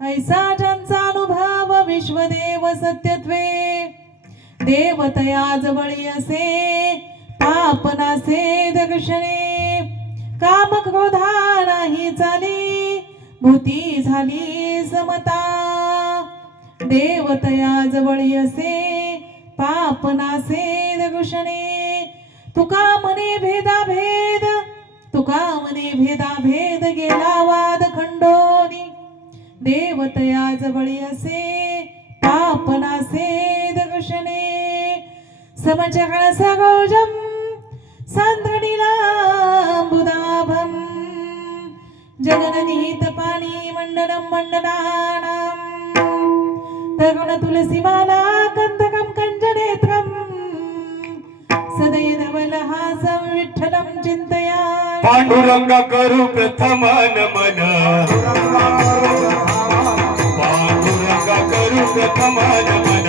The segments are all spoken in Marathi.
ऐसा ज्यांचा अनुभव विश्वदेव सत्यत्वे देवतया जवळी असे पाप नासे दक्षिणे काम क्रोधा नाही चाली भूती झाली समता देवतया जवळी असे पाप नासे दर्शने तुका मने भेदा भेद तुका मने भेदा भेद गेला वाद खंडोनी देवतया जवळी असे पाप नासे दर्शने समचरण सरोजम सांद्रणीलांबुदाभम जगननीत पाणी मंडलम मंडलानाम तरुण तुलसीमाला कंदकम कंजनेत्रम सदैनवलहासं विठ्ठलं चिंतया पांडुरंग करू प्रथम नमन पांडुरंग करू प्रथम नमन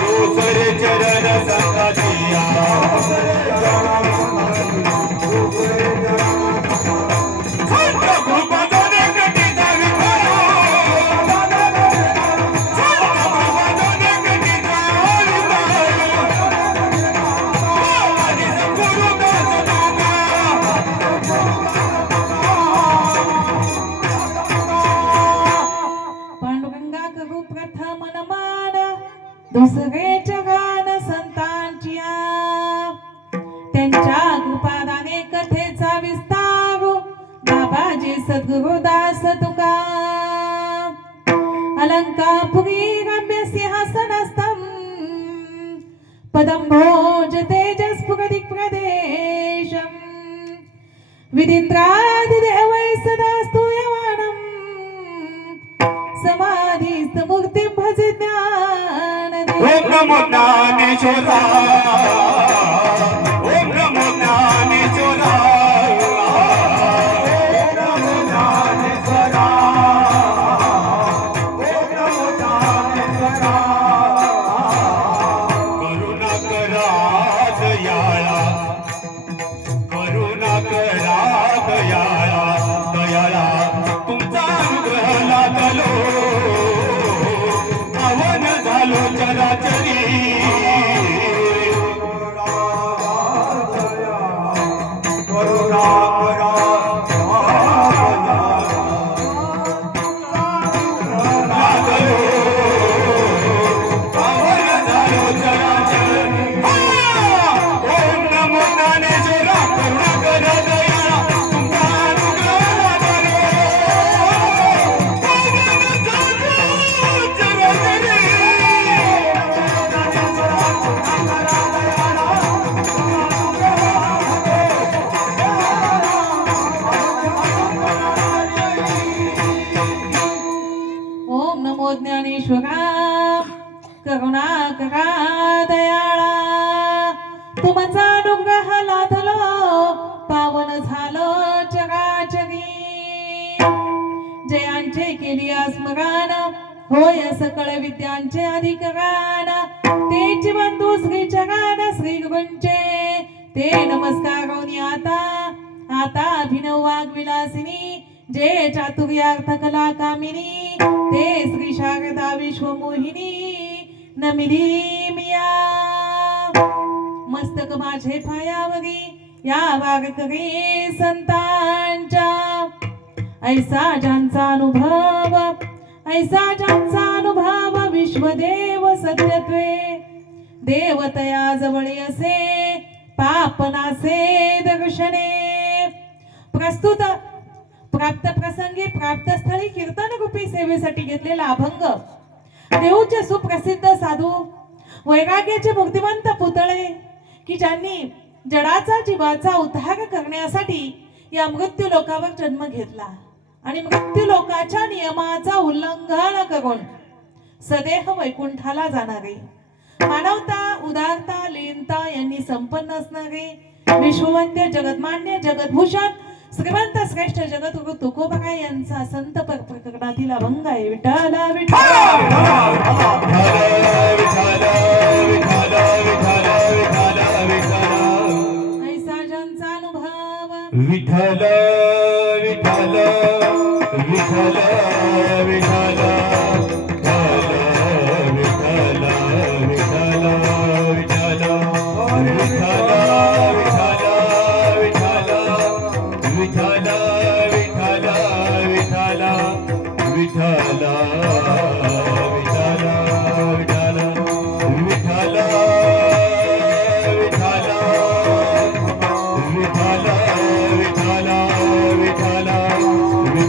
दुसरे चरण संगातिया संत कृपादाने कटीचा विठाला संत कृपादाने कटीचा पांडुरंगा करू प्रथम नमन दुसरे चरण संतांचिया त्यांच्या कृपादाने कथेचा विस्तार बाबाजी सद्गुरु दास तुका अलंकापुरी रम्य सिंहासनस्थं पदं भोज तेजस्फुरदिक् प्रदेशम् विदिन्द्रादिदेवै सदा स्तूयमानं समाधिस्थमूर्तिं भजे ज्ञानदेव ओम नमो ज्ञानेश्वराय ओम नमो ज्ञानेश्वराय ओम नमो ज्ञानेश्वराय ओम नमो ज्ञानेश्वराय करुणा करा दयाळा दयाळा तुमचा अनुग्रह लाभलो पावन झालो चराचरी करुणा करा पावन झालो चराचरी ओम नमो ज्ञानेश्वरा करुणा करा दयाळा तुमचा अनुग्रह लाभलो पावन झालो चराचरी ओम नमो ज्ञानेश्वरा करुणा करा दयाळा तुमचा अनुग्रह लाभलो पावन झालो चराचरी जयांचे केली स्मरण होय सकळ विद्यांचे अधिकरण तेच बंधू श्री चरण श्री गुरुंचे ते नमस्कारोनी आता आता अभिनव वाग्विलासिनी जे चातुर्यार्थ कला कामिनी ते श्री शारदा विश्वमोहिनी नमिली मिया मस्तक माझे पायावरी या वारकरी संतांच्या ऐसा ज्यांचा अनुभव विश्वदेव सत्यत्वे देवतया जवळी असे पापनासे दर्शने प्रस्तुत प्राप्त प्रसंगी प्राप्त स्थळी कीर्तन रूपी सेवेसाठी घेतलेला अभंग देऊचे सुप्रसिद्ध साधू वैराग्याचे मूर्तिमंत पुतळे की ज्यांनी जडाचा जीवाचा उद्धार करण्यासाठी या मृत्यू लोकावर जन्म घेतला आणि मृत्यू लोकाच्या नियमाचा उल्लंघन करून सदेह वैकुंठाला जाणारे मानवता उदारता लीनता यांनी संपन्न असणारे विश्ववंद्य जगतमान्य जगतभूषण श्रीमंत श्रेष्ठ जगद्गुरु तुकोबा यांचा संत प्रकरणातील अभंग आहे विठ्ठला विठ्ठला ऐसा ज्यांचा अनुभव विठ्ठल विठ्ठल विठ्ठल विठ्ठल विठ्ठल विठ्ठल विठ्ठल विठ्ठल विठ्ठल विठ्ठल विठ्ठल विठ्ठला विठ्ठला विठ्ठला विठ्ठला विठ्ठला विठ्ठला विठ्ठला विठ्ठला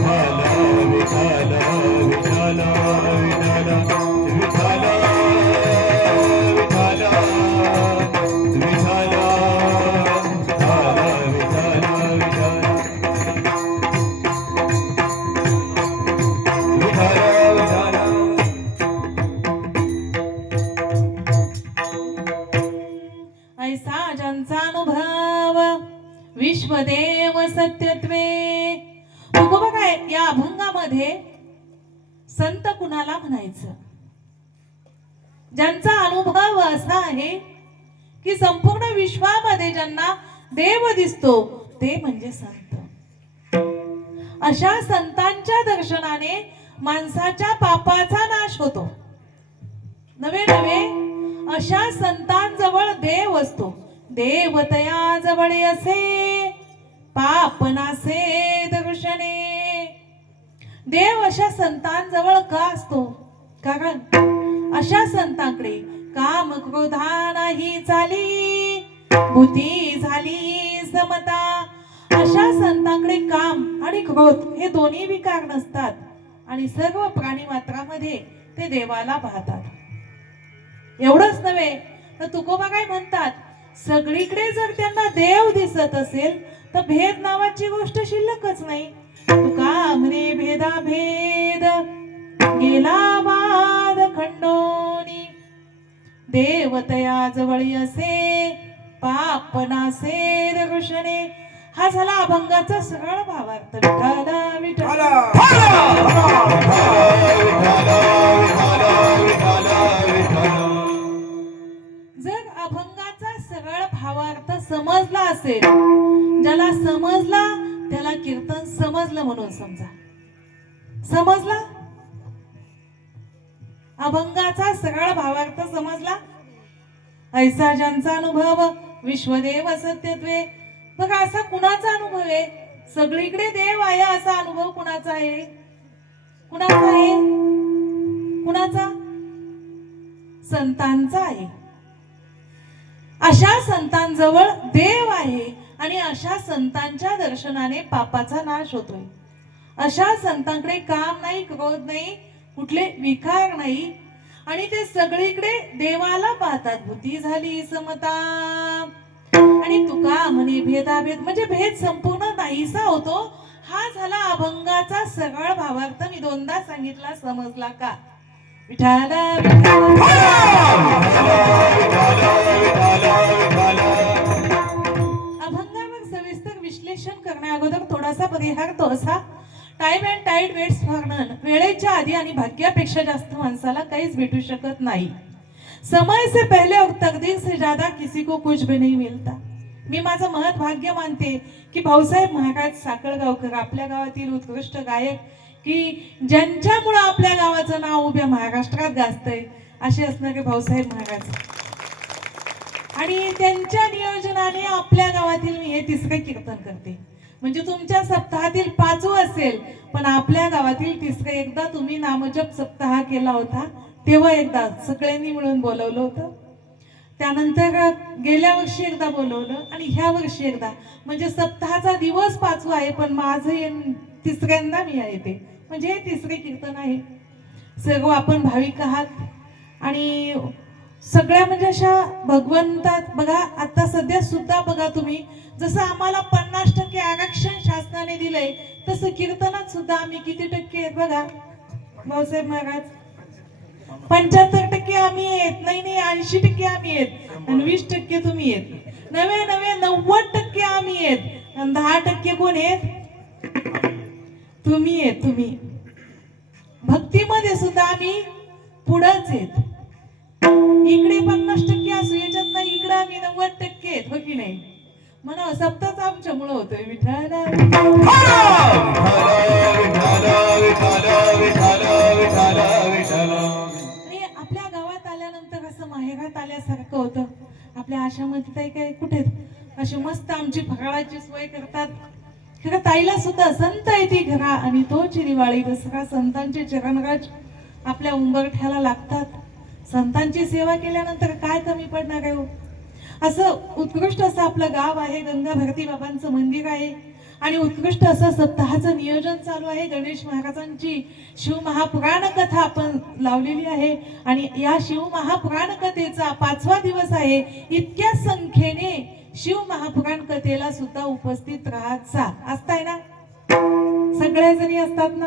विठ्ठला विठ्ठला विठ्ठला विठ्ठला विठ्ठला ऐसा ज्यांचा अनुभव विश्वदेव सत्यत्वे. तुकोबा काय या अभंगामध्ये संत कुणाला म्हणायचं? ज्यांचा अनुभव असा आहे की संपूर्ण विश्वामध्ये ज्यांना देव दिसतो ते म्हणजे संत. अशा संतांच्या दर्शनाने माणसाच्या पापाचा नाश होतो. नवे नवे अशा संतांजवळ देव असतो. देव तया जवळ असे पाप नासे दर्शने. देव अशा संतांजवळ का असतो? कारण अशा संतांकडे काम क्रोधा नाही चाली, बुद्धी झाली समता. अशा संतांकडे काम आणि क्रोध हे दोन्ही विकार नसतात आणि सर्व प्राणी मात्रामध्ये ते देवाला पाहतात. एवढंच नव्हे तर तुकोबा काय म्हणतात, सगळीकडे जर त्यांना देव दिसत असेल तर भेद नावाची गोष्ट शिल्लकच नाही. तुका म्हणे भेदा भेद गेला वाद खंडोनी. देव तया जवळी असे पाप नासे दर्शने. हा झाला अभंगाचा सरळ भावार्थ. विठ्ठला विठ्ठला जर अभंगाचा सरळ भावार्थ समजला असेल, ज्याला समजला त्याला कीर्तन समजलं म्हणून समजा. समजला? अभंगाचा सरळ भावार्थ समजला? ऐसा ज्यांचा अनुभव विश्वदेव सत्यत्वे. बघा असा कुणाचा अनुभव आहे? सगळीकडे देव आहे असा अनुभव कुणाचा आहे? कुणाचा आहे? कुणाचा? संतांचा आहे. अशा संतांजवळ देव आहे आणि अशा संतांच्या दर्शनाने पापाचा नाश होतोय. अशा संतांकडे काम नाही, क्रोध नाही, कुठले विकार नाही आणि ते सगळीकडे देवाला पाहतात. बुद्धी झाली समता आणि तुका म्हणे भेदाभेद म्हणजे भेद संपूर्ण नाहीसा होतो. हा झाला अभंगाचा सरळ भावार्थ. मी दोनदा सांगितला, समजला का? विठ्ठला अभंगावर सविस्तर विश्लेषण करण्या अगोदर थोडासा परिहार तो असा, time and tide waits for none. वेळेच्या आधी आणि भाग्यापेक्षा जास्त माणसाला काहीच भेटू शकत नाही. समय से पहले और तकदीर से ज्यादा किसी को कुछ भी नहीं मिलता. मी माझं महत् भाग्य मानते की भाऊसाहेब महाराज साखळगावकर आपल्या गावातील उत्कृष्ट गायक, की ज्यांच्यामुळे आपल्या गावाचं नाव उभ्या महाराष्ट्रात गाजतंय असे असणारे भाऊसाहेब महाराज. आणि त्यांच्या नियोजनाने आपल्या गावातील मी हे तिसरे कीर्तन करते. म्हणजे तुमच्या सप्ताहातील 5वं असेल, पण आपल्या गावातील तिसरे. एकदा तुम्ही नामजप सप्ताह केला होता तेव्हा एकदा सगळ्यांनी मिळून बोलवलं होतं. त्यानंतर गेल्या वर्षी एकदा बोलवलं आणि ह्या वर्षी एकदा. म्हणजे सप्ताहाचा दिवस 5वा आहे, पण माझं तिसऱ्यांदा मी येते. म्हणजे हे तिसरे कीर्तन आहे. सर्व आपण भाविक आहात आणि सगळ्या म्हणजे अशा भगवंतात. बघा आता सध्या सुद्धा बघा तुम्ही, जसं आम्हाला 50% आरक्षण शासनाने दिलंय तसं कीर्तनात सुद्धा आम्ही किती टक्के आहेत बघा भाऊसाहेब महाराज? 75% आम्ही येत नाही, 80% आम्ही येत आणि 20% तुम्ही येत. नवे 90% आम्ही येत आणि 10% कोण येत? तुम्ही येत. तुम्ही भक्तीमध्ये सुद्धा आम्ही पुढंच येत. इकडे 50% असू याच्यात नाही, इकडे आम्ही 90% येत, हो की नाही? म्हणा सप्ताच आमच्यामुळं होतोय. विठ्ठला आपल्या गावात आल्यानंतर असं माहेरात आल्यासारखं होतं. आपल्या आशामध्ये काय कुठे अशी मस्त आमची फराळाची सोय करतात. खरं ताईला सुद्धा संत येते घरा आणि तोची दिवाळी दसरा संतांचे चरणराज आपल्या उंबरठ्याला लागतात. संतांची सेवा केल्यानंतर काय कमी पडणार आहे हो? असं उत्कृष्ट असं आपलं गाव आहे, गंगा भारती बाबांचं मंदिर आहे आणि उत्कृष्ट असं सप्ताहाचं नियोजन चालू आहे. गणेश महाराजांची शिव महापुराण कथा आपण लावलेली आहे आणि या शिव महापुराण कथेचा 5वा दिवस आहे. इतक्या संख्येने शिव महापुराण कथेला सुद्धा उपस्थित राहायचा असताय ना, सगळ्या जणी असतात ना.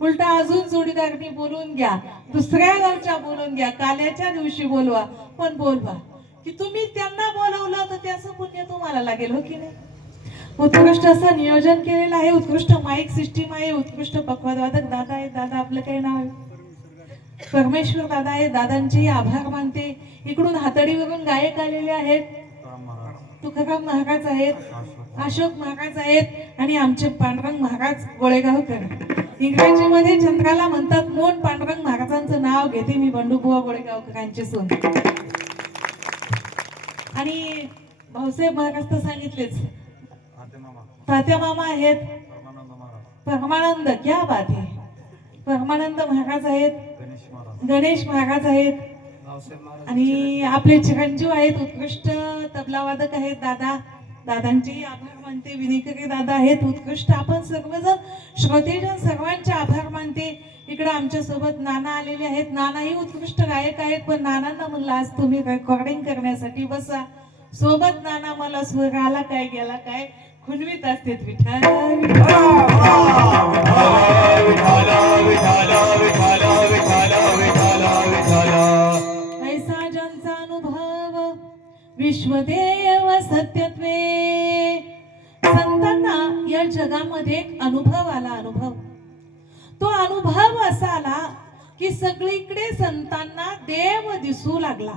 उलटा अजून जोडीदारनी बोलून घ्या, दुसऱ्या गावच्या बोलून घ्या, काल्याच्या दिवशी बोलवा, पण बोलवा की तुम्ही त्यांना बोलवलं तर त्याचं पुण्य तुम्हाला लागेल, हो की नाही. उत्कृष्ट असं नियोजन केलेलं आहे, उत्कृष्ट माईक सिस्टीम आहे, उत्कृष्ट पखवादवादक दादा आहेत. दादा आपलं काय नाव आहे? परमेश्वर दादा आहे. दादांचे आभार मानते. इकडून हातडीवरून गायक आलेले आहेत, तुकाराम महाराज आहेत, अशोक महाराज आहेत आणि आमचे पांडुरंग महाराज गोळेगावकर. इंग्रजीमध्ये चंद्राला म्हणतात मोन. पांडुरंग महाराजांचं नाव घेते मी, बंडूबुवा गोळेगावकरांची सून. आणि भाऊसाहेब महाराज तर सांगितलेच, तात्या मामा आहेत, परमानंद, क्या बात आहे, परमानंद महाराज आहेत, गणेश महाराज आहेत आणि आपले चिरंजीव आहेत, उत्कृष्ट तबलावादक आहेत दादा. दादांचेही आभार मानते. विनिकरी दादा आहेत, उत्कृष्ट. आपण सर्वजण श्रोतेजन सर्वांचे आभार मानते. इकडे आमच्या सोबत नाना आलेले आहेत. नानाही उत्कृष्ट गायक आहेत, पण नानांना म्हणलं आज तुम्ही रेकॉर्डिंग करण्यासाठी बसा. सोबत नाना मला स्वर आला काय गेला काय खुणवीत असते. विठ्ठल ऐसा ज्यांचा अनुभव विश्वदेव सत्यत्वे. संतांना या जगामध्ये एक अनुभव आला. अनुभव तो अनुभव असा आला की सगळीकडे संतांना देव दिसू लागला.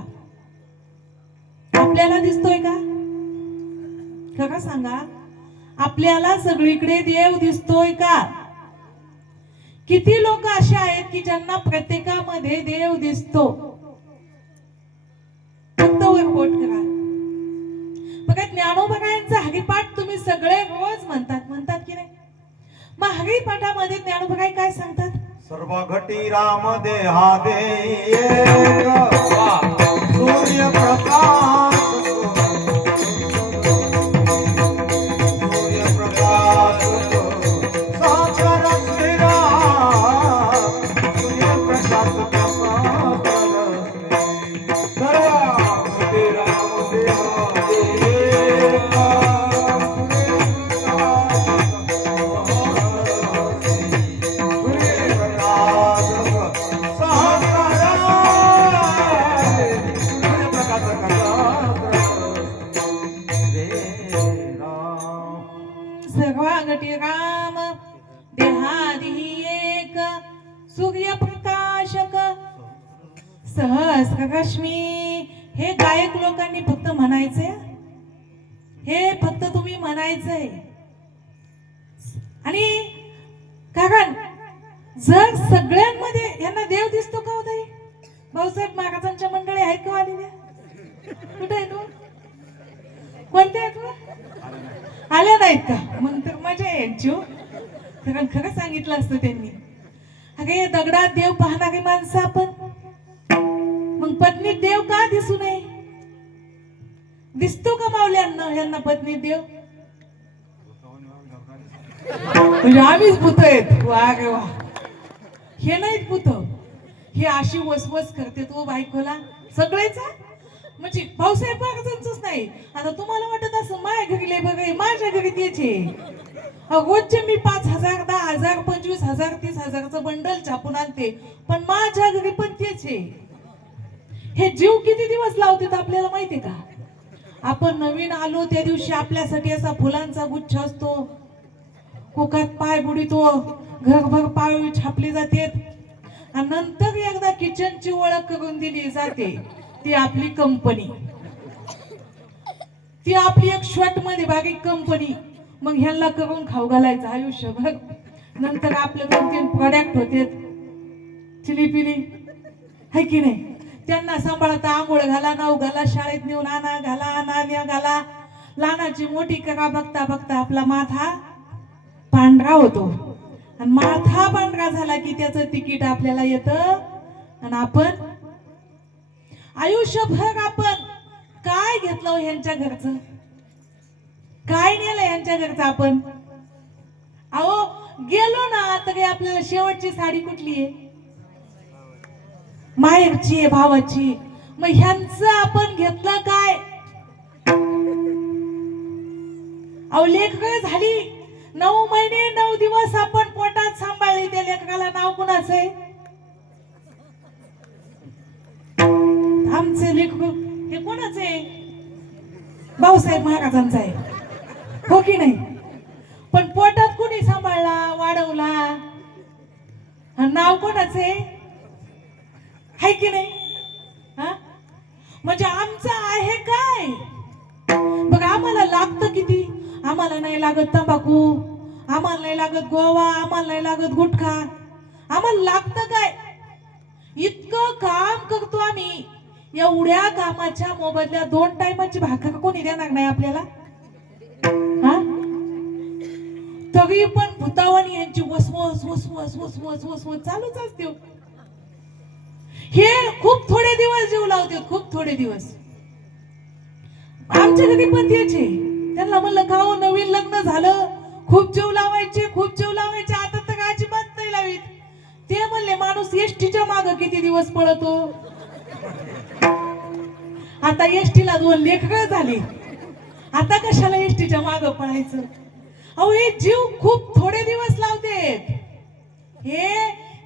आपल्याला दिसतोय का? खरं सांगा, आपल्याला सगळीकडे देव दिसतोय का? किती लोक असे आहेत की ज्यांना प्रत्येकामध्ये देव दिसतो? फक्त वर बोट करा. बघा, ज्ञानोबरायांचा हरिपाठ तुम्ही सगळे रोज म्हणतात की नाही? मग हरिपाठामध्ये ज्ञानोबराय काय सांगतात? सर्व घटी राम देहा देय सूर्य प्रकाश सर्वांगटी राम देहादी एक सूर्यप्रकाशक सहस्र रश्मी. हे गायक लोकांनी फक्त म्हणायचंय, हे फक्त तुम्ही म्हणायचंय. आणि कारण जर सगळ्यांमध्ये यांना देव दिसतो का होता? भाऊसाहेब महाराजांच्या मंडळी आहेत का आलेल्या? कुठे आहे तू? कोणत्या आहेत तू? आल्या नाहीत का? मग तर मजा यायची हो. कारण खरं सांगितलं असतं त्यांनी. अरे दगडात देव पाहणारी माणसं आपण, मग पत्नीत देव का दिसू नये? दिसतो का मावल्यांना यांना पत्नीत देव? आम्हीच भूत आहेत. वा रे वा, हे नाहीत भूत, हे अशी वसवस करते तो बायकोला सगळेचा. म्हणजे भाऊसाहेब महाराजांचंच नाही. आता तुम्हाला वाटत असं माझ्या घरी लय बघा, माझ्या घरी तेच आहे. रोजचे मी 5,000, 10,000, 25,000, 30,000चं बंडल छापून आणते, पण माझ्या घरी पण तेच आहे. हे जीव किती दिवस लावतात आपल्याला माहितीये का? आपण नवीन आलो त्या दिवशी आपल्यासाठी असा फुलांचा गुच्छ असतो, कोकात पाय बुडीतो, घरभर पाय छापले जाते आणि नंतर एकदा किचनची ओळख करून दिली जाते. ती आपली कंपनी, ती आपली एक शॉर्ट मध्ये बारीक कंपनी. मग ह्यांना करून खाऊ घालायचं आयुष्यभर. नंतर आपले 2-3 प्रोडक्ट होते, चिलीपिली है की नाही? त्यांना सांभाळता, आंघोळ घाला, नाव घाला, शाळेत नेऊन आणा घाला, नाण्या घाला, लहानाची मोठी करा, बघता बघता आपला माथा पांढरा होतो आणि माथा पांढरा झाला की त्याचं तिकीट आपल्याला येतं आणि आपण आयुष्यभर आपण काय घेतलं हो ह्यांच्या घरचं, काय नेलं ह्यांच्या घरचं आपण. अहो गेलो ना तरी आपल्याला शेवटची साडी कुठली आहे, माहेरची आहे, भावाची. मग ह्यांचं आपण घेतलं काय. अहो लेकरं झाली 9 महिने 9 दिवस आपण पोटात सांभाळली, त्या लेकराला नाव कुणाचं आहे. आमचे लेकरू हे कोणाचं आहे, भाऊसाहेब महाराजांचं आहे, हो की नाही. पण पोटात कोणी सांभाळला वाढवला आणि नाव कोणाचं आहे की नाही. हा म्हणजे आमचं आहे काय. बघा आम्हाला लागतं किती, आम्हाला नाही लागत तंबाखू, आम्हाला नाही लागत गोवा, आम्हाला नाही लागत गुटखा, आम्हाला लागतं काय. इतकं काम करतो आम्ही, एवढ्या कामाच्या मोबदल्या 2 टायमाची भाकर कोणी देणार नाही आपल्याला. हा तरी पण भूतावानी यांची वसवस वसवस वसवस वसवस चालूच असते. हे खूप थोडे दिवस जीव लावते, खूप थोडे दिवस. आमच्या घरी पण यायचे, त्यांना म्हणलं का हो नवीन लग्न झालं, खूप जीव लावायचे, खूप जीव लावायचे, आता तर अजिबात नाही लावीत. ते म्हणले माणूस एसटीच्या माग किती दिवस पळतो, आता एसटीला 2 लेकरं झाली, आता कशाला एसटीच्या माग पळायचं. अहो हे जीव खूप थोडे दिवस लावतेत, हे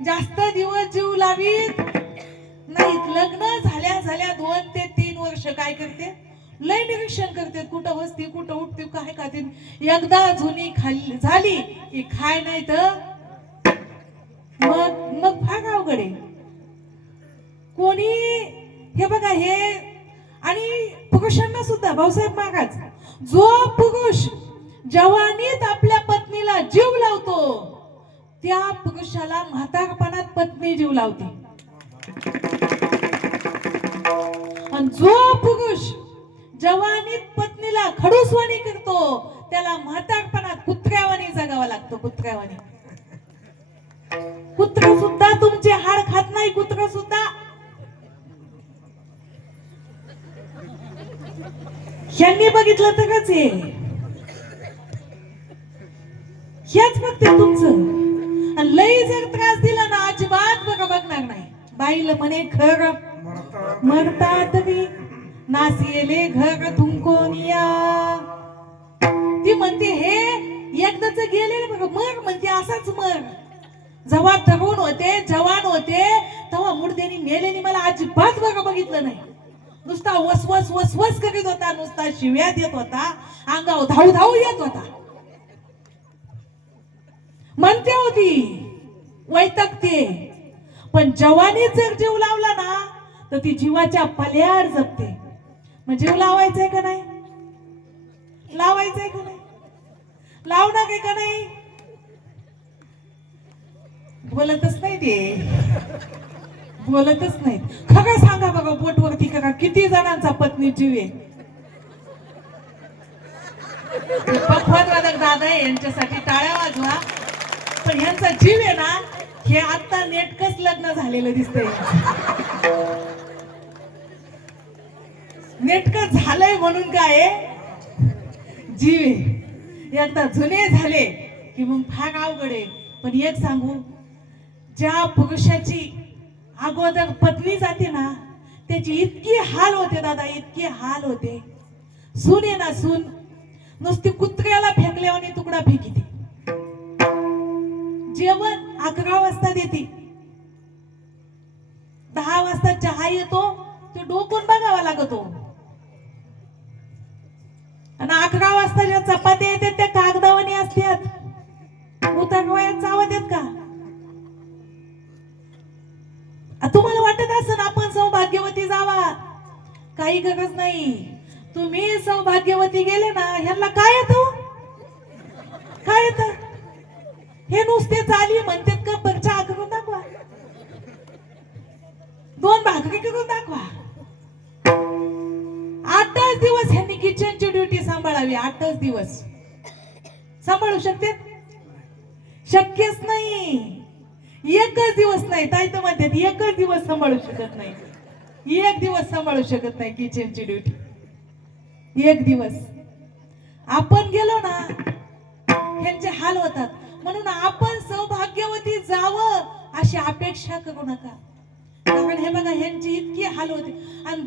जास्त दिवस जीव लावीत नाहीत. लग्न झाल्या झाल्या 2 ते 3 वर्ष काय करते, लय निरीक्षण करते, कुठं बसती, कुठं उठते, काय खाते. एकदा जुनी खाल्ली झाली की खाय नाही तर मग फार अवघड आहे. कोणी हे बघा हे. आणि पुरुषांना सुद्धा भाऊसाहेब महाराज, जो पुरुष जवानीत आपल्या पत्नीला जीव लावतो त्या पुरुषाला म्हातारपणात पत्नी जीव लावते. आणि जो पुरुष जवानीत पत्नीला खडूसवाणी करतो त्याला म्हातारपणात कुत्र्यावानी जगावं लागतं. कुत्र्यावानी. कुत्र सुद्धा तुमचे हाड खात नाही. कुत्र सुद्धा यांनी बघितलं तरच आहे, हेच बघते तुमचं. आणि लई जर त्रास दिला ना अजिबात बघणार नाही. बाईला म्हणे घर मरता तरी नासिले घर तुमको निया. ती म्हणते हे एकदाच गेलेले बघ मर, म्हणते असाच मर. जेव्हा तरुण होते जवान होते तेव्हा मुर्देनी मेलेनी मला अजिबात बघितलं नाही. नुसता वसवस वसवस करीत होता, नुसता शिव्या देत होता, अंगावर धाऊ धाऊ येत होता. म्हणते होती वैतकते, पण जवानीत जर जीव लावला ना तर ती जीवाच्या पल्याड जपते. मग जीव लावायचंय का नाही, लावायचंय का नाही, लावणार आहे का नाही. बोलतच नाही ते, बोलतच नाही. खरं सांगा बघा बोटवरती करा किती जणांचा पत्नी जीव आहे. पखवाजवादक दादा यांच्यासाठी टाळ्या वाजवा. पण यांचा जीव आहे ना हे आता नेटकच लग्न झालेलं दिसतंय. नेटकं झालंय म्हणून काय जीव आहे. एकदा जुने झाले की मग फार अवघड आहे. पण एक सांगू, ज्या पुरुषाची अगोदर पत्नी जाते ना त्याची इतकी हाल होते दादा, इतके हाल होते. सून आहे ना सून, नुसती कुत्र्याला फेकल्यावानी तुकडा फेकीते. जेवण 11 वाजता देते, 10 वाजता चहा येतो, तो डोकून बघावा लागतो. आणि 11 वाजता ज्या चपात्या येतात त्या कागदावानी असतात, उतारवयात चावत आहेत का. तुम्हाला वाटत असं आपण सौभाग्यवती जावा, काही गरज नाही. तुम्ही सौभाग्यवती गेले ना ह्यांना काय येतं, काय येतं. हे नुसते चाली म्हणतात का बरं चहा करून दाखवा, 2 भाकरी करून दाखवा. 8च दिवस ह्यांनी किचनची ड्युटी सांभाळावी. 8च दिवस सांभाळू शकते. शक्यच नाही. एकच दिवस नाही, ताई तर म्हणतात एकच दिवस सांभाळू शकत नाही, एक दिवस सांभाळू शकत नाही किचनची ड्युटी. एक दिवस आपण गेलो ना ह्यांचे हाल होतात. म्हणून आपण सौभाग्यवती जावं अशी अपेक्षा करू नका. कारण हे बघा ह्यांची इतकी हाल होते. आणि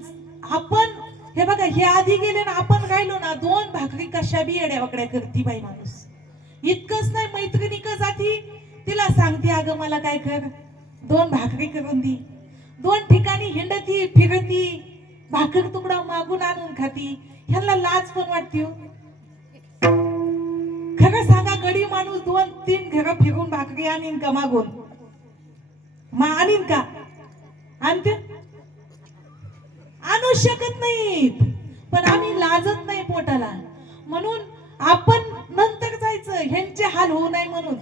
आपण हे बघा हे आधी गेले ना, आपण राहिलो ना, 2 भाकरी कशा बी येड्या वाकड्या करती बाई माणूस. इतकंच नाही, मैत्रिणी का जाती तिला सांगते अगं मला काय कर, 2 भाकरी करून दी. 2 ठिकाणी हिंडती फिरती, भाकर तुकडा मागून आणून खाती. ह्यांना लाज पण वाटते हो. खरं सांगा, गडी माणूस 2-3 घर फिरून भाकरी आणीन का मागून? आणीन का? आणते? आणू शकत नाहीत. पण आम्ही लाजत नाही पोटाला, म्हणून आपण नंतर जायचं ह्यांचे हाल होऊ नये म्हणून.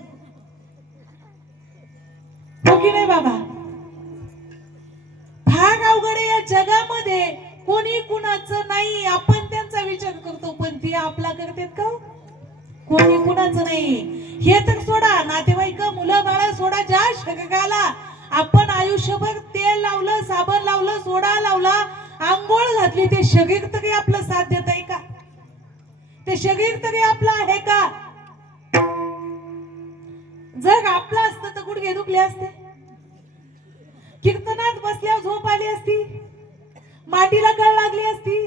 हो की नाही बाबा? फार अवघड आहे या जगामध्ये. कोणी कुणाचं नाही, आपण त्यांचा विचार करतो, पण ते आपला करतात का? कोणी कुणाचं नाही. हे तर सोडा, नातेवाईक मुलं बाळ सोडा, ज्या शरीराला आपण आयुष्यभर तेल लावलं, साबण लावलं, सोडा लावला, आंघोळ घातली, ते शरीर तरी आपलं साथ देत आहे का? ते शरीर तरी आपलं आहे का? जर आपलं असतं तर गुडघे दुखले असते, कीर्तनात बसल्यावर झोप आली असती, माटीला कळ लागली असती.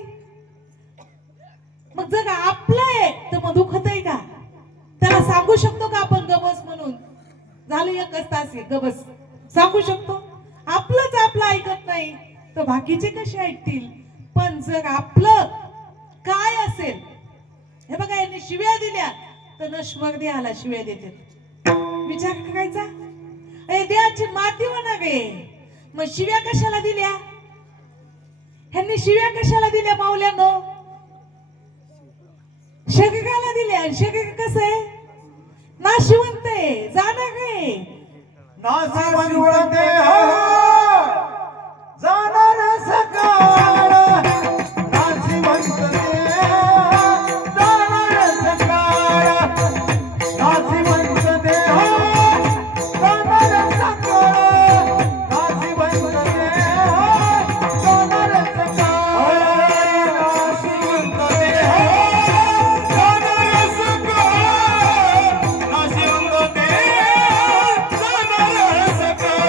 मग जर आपलं आहे तर मग दुखत आहे का? त्याला सांगू शकतो का आपण गबस म्हणून? झालं 1 तास गबस सांगू शकतो? आपलंच आपलं ऐकत नाही तर बाकीचे कसे ऐकतील? पण जर आपलं काय असेल, हे बघा यांनी शिव्या दिल्या तर नश्वर देहाला शिव्या देते. विचार करायचा, अरे देहाची माती होणार आहे, मग शिव्या कशाला दिल्या? ह्यांनी शिव्या कशाला दिल्या माऊल्यानो? शरीराला दिल्या. शरीर कसं आहे? नाशिवंत आहे, जाणार आहे. नाशिवंत देह जाणार सकाळ, नाशिवंत देह जाणार सकाळ, नाशिवंत देह जाणार सकाळ, नाशिवंत देह जाणार सकाळ, नाशिवंत देह जाणार सकाळ, नाशिवंत देह जाणार सकाळ.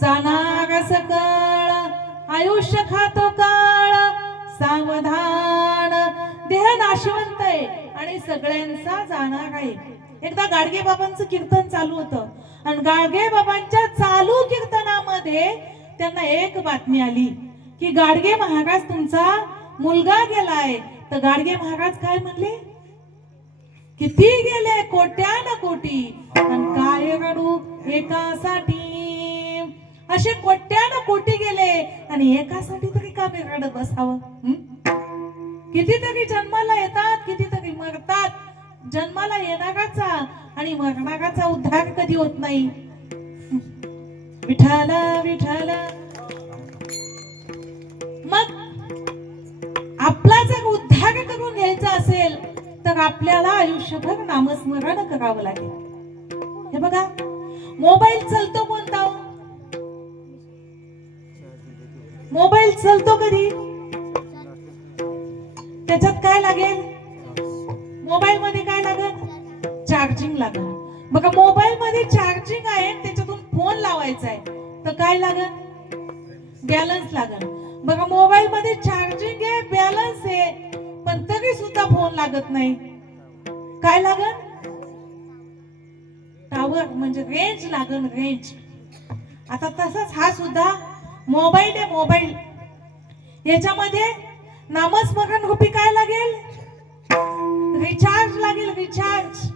जाणार सकळ, आयुष्य खातो काळ, सावधान. देह नाशवंत आहे आणि सगळ्यांचा जाणार आहे. एकदा गाडगे बाबांचं कीर्तन चालू होतं आणि गाडगे बाबांच्या चालू कीर्तनामध्ये त्यांना एक बातमी आली की गाडगे महाराज तुमचा मुलगा गेलाय. तर गाडगे महाराज काय म्हणले? किती गेले? कोट्यान कोटी. आणि काय रडू एकासाठी? असे कोट्यान कोटी गेले आणि एकासाठी तरी का रडत बसावं? कितीतरी जन्माला येतात, कितीतरी मरतात, जन्माला येणाराचा आणि मरणाराचा उद्धार कधी होत नाही. विठ्ठल विठ्ठल. मग आपला जर उद्धार करून घ्यायचा असेल तर आपल्याला आयुष्यभर नामस्मरण करावं लागेल. हे बघा, मोबाईल चालतो कोणता? मोबाईल चालतो कधी? त्याच्यात काय लागेल? मोबाईल मध्ये काय लागेल? चार्जिंग लागेल. बघा, मोबाईल मध्ये चार्जिंग आहे, त्याच्यातून फोन लावायचा आहे तर काय लागेल? बॅलन्स लागेल. बघा, मोबाईल मध्ये चार्जिंग आहे, बॅलन्स आहे, पण तरी सुद्धा फोन लागत नाही. काय लागेल? टावर म्हणजे रेंज लागेल, रेंज. आता तसंच हा सुद्धा मोबाईल आहे. मोबाईल याच्यामध्ये नामस्मरण रूपी काय लागेल? रिचार्ज लागेल, रिचार्ज.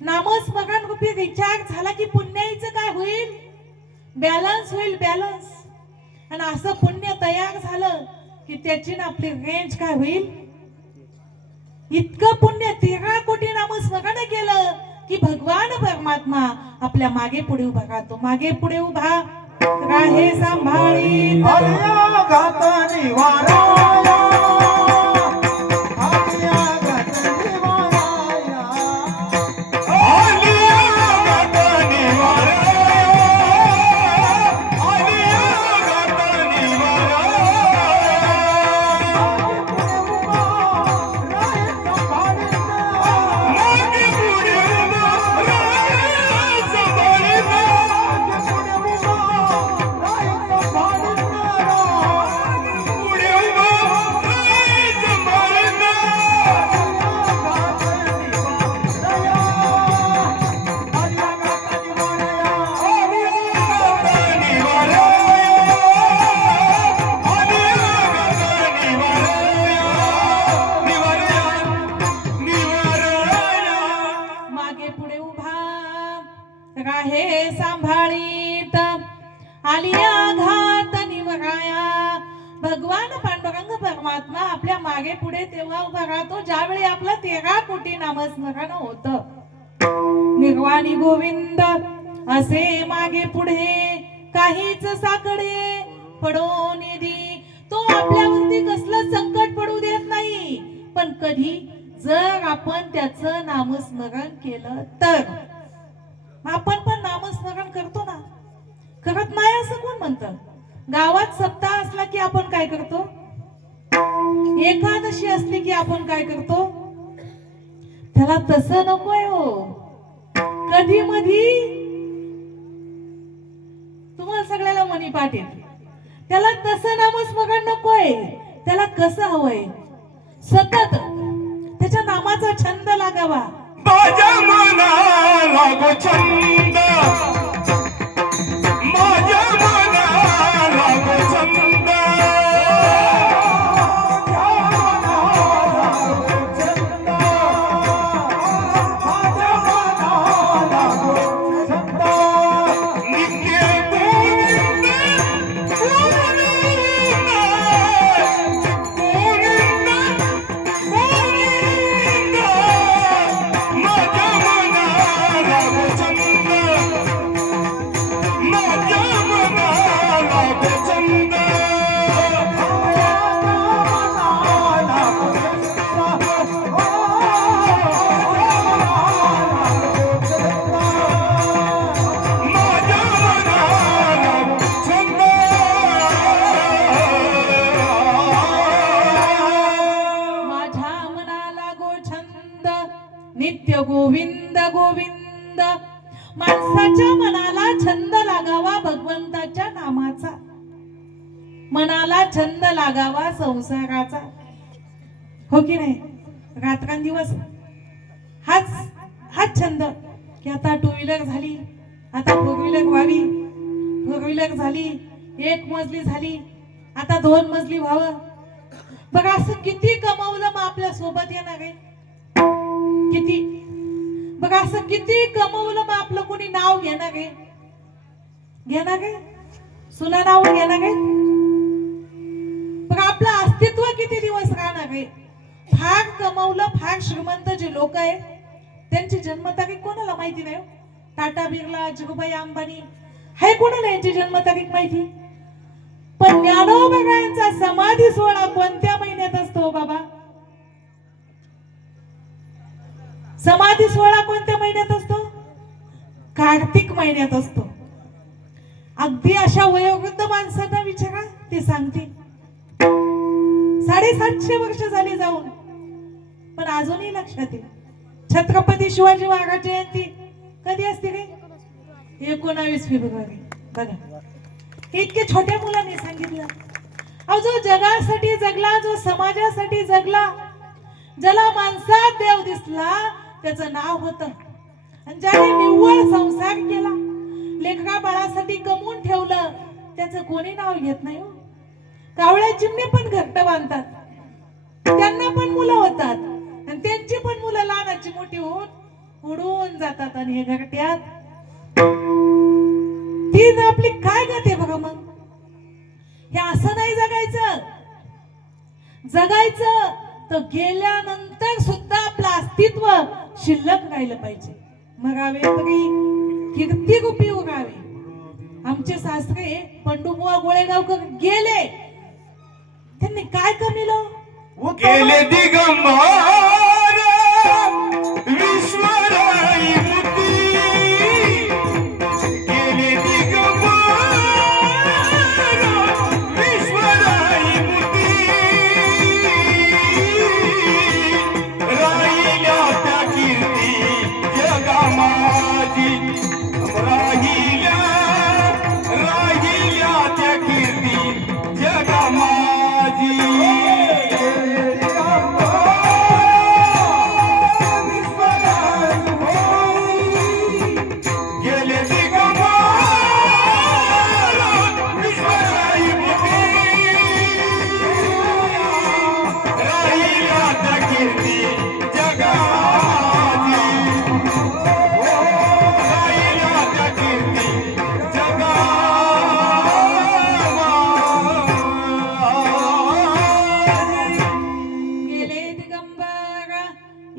नामस्मरण रूपी रिचार्ज झाला की पुण्याईचं काय होईल? बॅलन्स होईल, बॅलन्स. आणि असं पुण्य तयार झालं की त्याची ना आपली रेंज काय होईल? इतकं पुण्य 13 कोटी नामस्मरण केलं की भगवान परमात्मा आपल्या मागे पुढे उभा राहतो. मागे पुढे उभा राहे सांभाळी. आलिया घात निवाराया, आलिया घात निवाराया, आलिया घात निवाराया, आलिया घात निवाराया. मागे पुढे उभा राहे सांभाळीत. पुढे उभा राहे सांभाळीत. मागे पुढे उभा राहे सांभाळीत, आलिया घात निवराया. भगवान पांडुरंग परमात्मा आपल्या मागे पुढे तेव्हा उभा राहतो ज्यावेळी आपलं 13 कोटी नामस्मरण होत. निर्वाणी गोविंद असे मागे पुढे काहीच साकडे पडो निधी. तो आपल्यावरती कसलं संकट पडू देत नाही, पण कधी जर आपण त्याचं नामस्मरण केलं तर. आपण पण नामस्मरण करतो ना? करत नाही असं कोण म्हणतं? गावात सप्ताह असला की आपण काय करतो? एकादशी असली की आपण काय करतो? त्याला तसं नकोय हो. कधी मधी तुम्हाला सगळ्याला मनी पाठ येते, त्याला तसं नामस्मरण नकोय. त्याला कसं हवंय? सतत त्याच्या नामाचा छंद लागावा. माझ्या मनाला गो छंद, माझ्या मनाला गो छंद. नित्य गोविंद गोविंद गोविंद गोविंद. माझ्या मनाला गो छंद, माझ्या मनाला गो छंद. माझ्या मनाला छंद. माझ्या मनाला गो छंद, नित्य गोविंद गोविंद. माणसाच्या मनाला छंद लागावा भगवंताच्या नामाचा, मनाला छंद लागावा संसाराचा. हो की नाही? रात्रंदिवस हाच हाच छंद की आता 2 व्हीलर झाली, आता 4 व्हीलर व्हावी, 4 व्हीलर झाली, 1 मजली झाली, आता 2 मजली व्हावं. बघा, असं किती कमावलं मग आपल्या सोबत येणार आहे? किती? बघा, असं किती कमवलं मग आपलं कोणी नाव घेणार आहे? घेणार आहे? सुना नाव घेणार आहे? बघा, आपलं अस्तित्व किती दिवस राहणार आहे? फार कमावलं, फार श्रीमंत जे लोक आहेत त्यांची जन्मतारीख कोणाला माहिती नाही हो? टाटा बिर्ला, जगुबाई अंबानी हे कोणाला यांची जन्मतारीख माहिती? पण ज्ञानोबा यांचा समाधी सोहळा कोणत्या महिन्यात असतो बाबा? समाधी सोहळा कोणत्या महिन्यात असतो? कार्तिक महिन्यात असतो. अगदी अशा वयोवृद्ध माणसांना विचारा, ते सांगतील. 750 वर्ष झाली जाऊन, पण अजूनही लक्षात येईल. छत्रपती शिवाजी महाराज जयंती कधी असते रे? 19 फेब्रुवारी. बघा, इतके छोट्या मुलांनी सांगितलं. अहो, जो जगासाठी जगला, जो समाजासाठी जगला, ज्याला माणसात देव दिसला, त्याचं नाव होतं. आणि ज्याने निव्वळ संसार केला, लेकरा बाळासाठी कमवून ठेवलं, त्याचं कोणी नाव घेत नाही हो. कावळ्या चिमणे पण घट्ट बांधतात, त्यांना पण मुलं होतात, आणि त्यांची पण मुलं लहानाची मोठी होऊन उडून जातात. आणि हे घरट्यात तीन आपली काय गते बघा. मग हे असं नाही जगायचं. जगायचं तर गेल्यानंतर सुद्धा आपलं अस्तित्व शिल्लक राहिलं पाहिजे. मगावे तरी कीर्ती रूपी उगावे. आमचे सासरे पंडूबुवा गोळेगावकर गेले, त्यांनी काय कमीलं? गेले दिगंबर विश्वराई मूर्ती, गेले दिगंबर विश्वराई मूर्ती, राहिल्या त्या कीर्ती जगामाजी, राहिल्या त्या कीर्ती जगामाजी.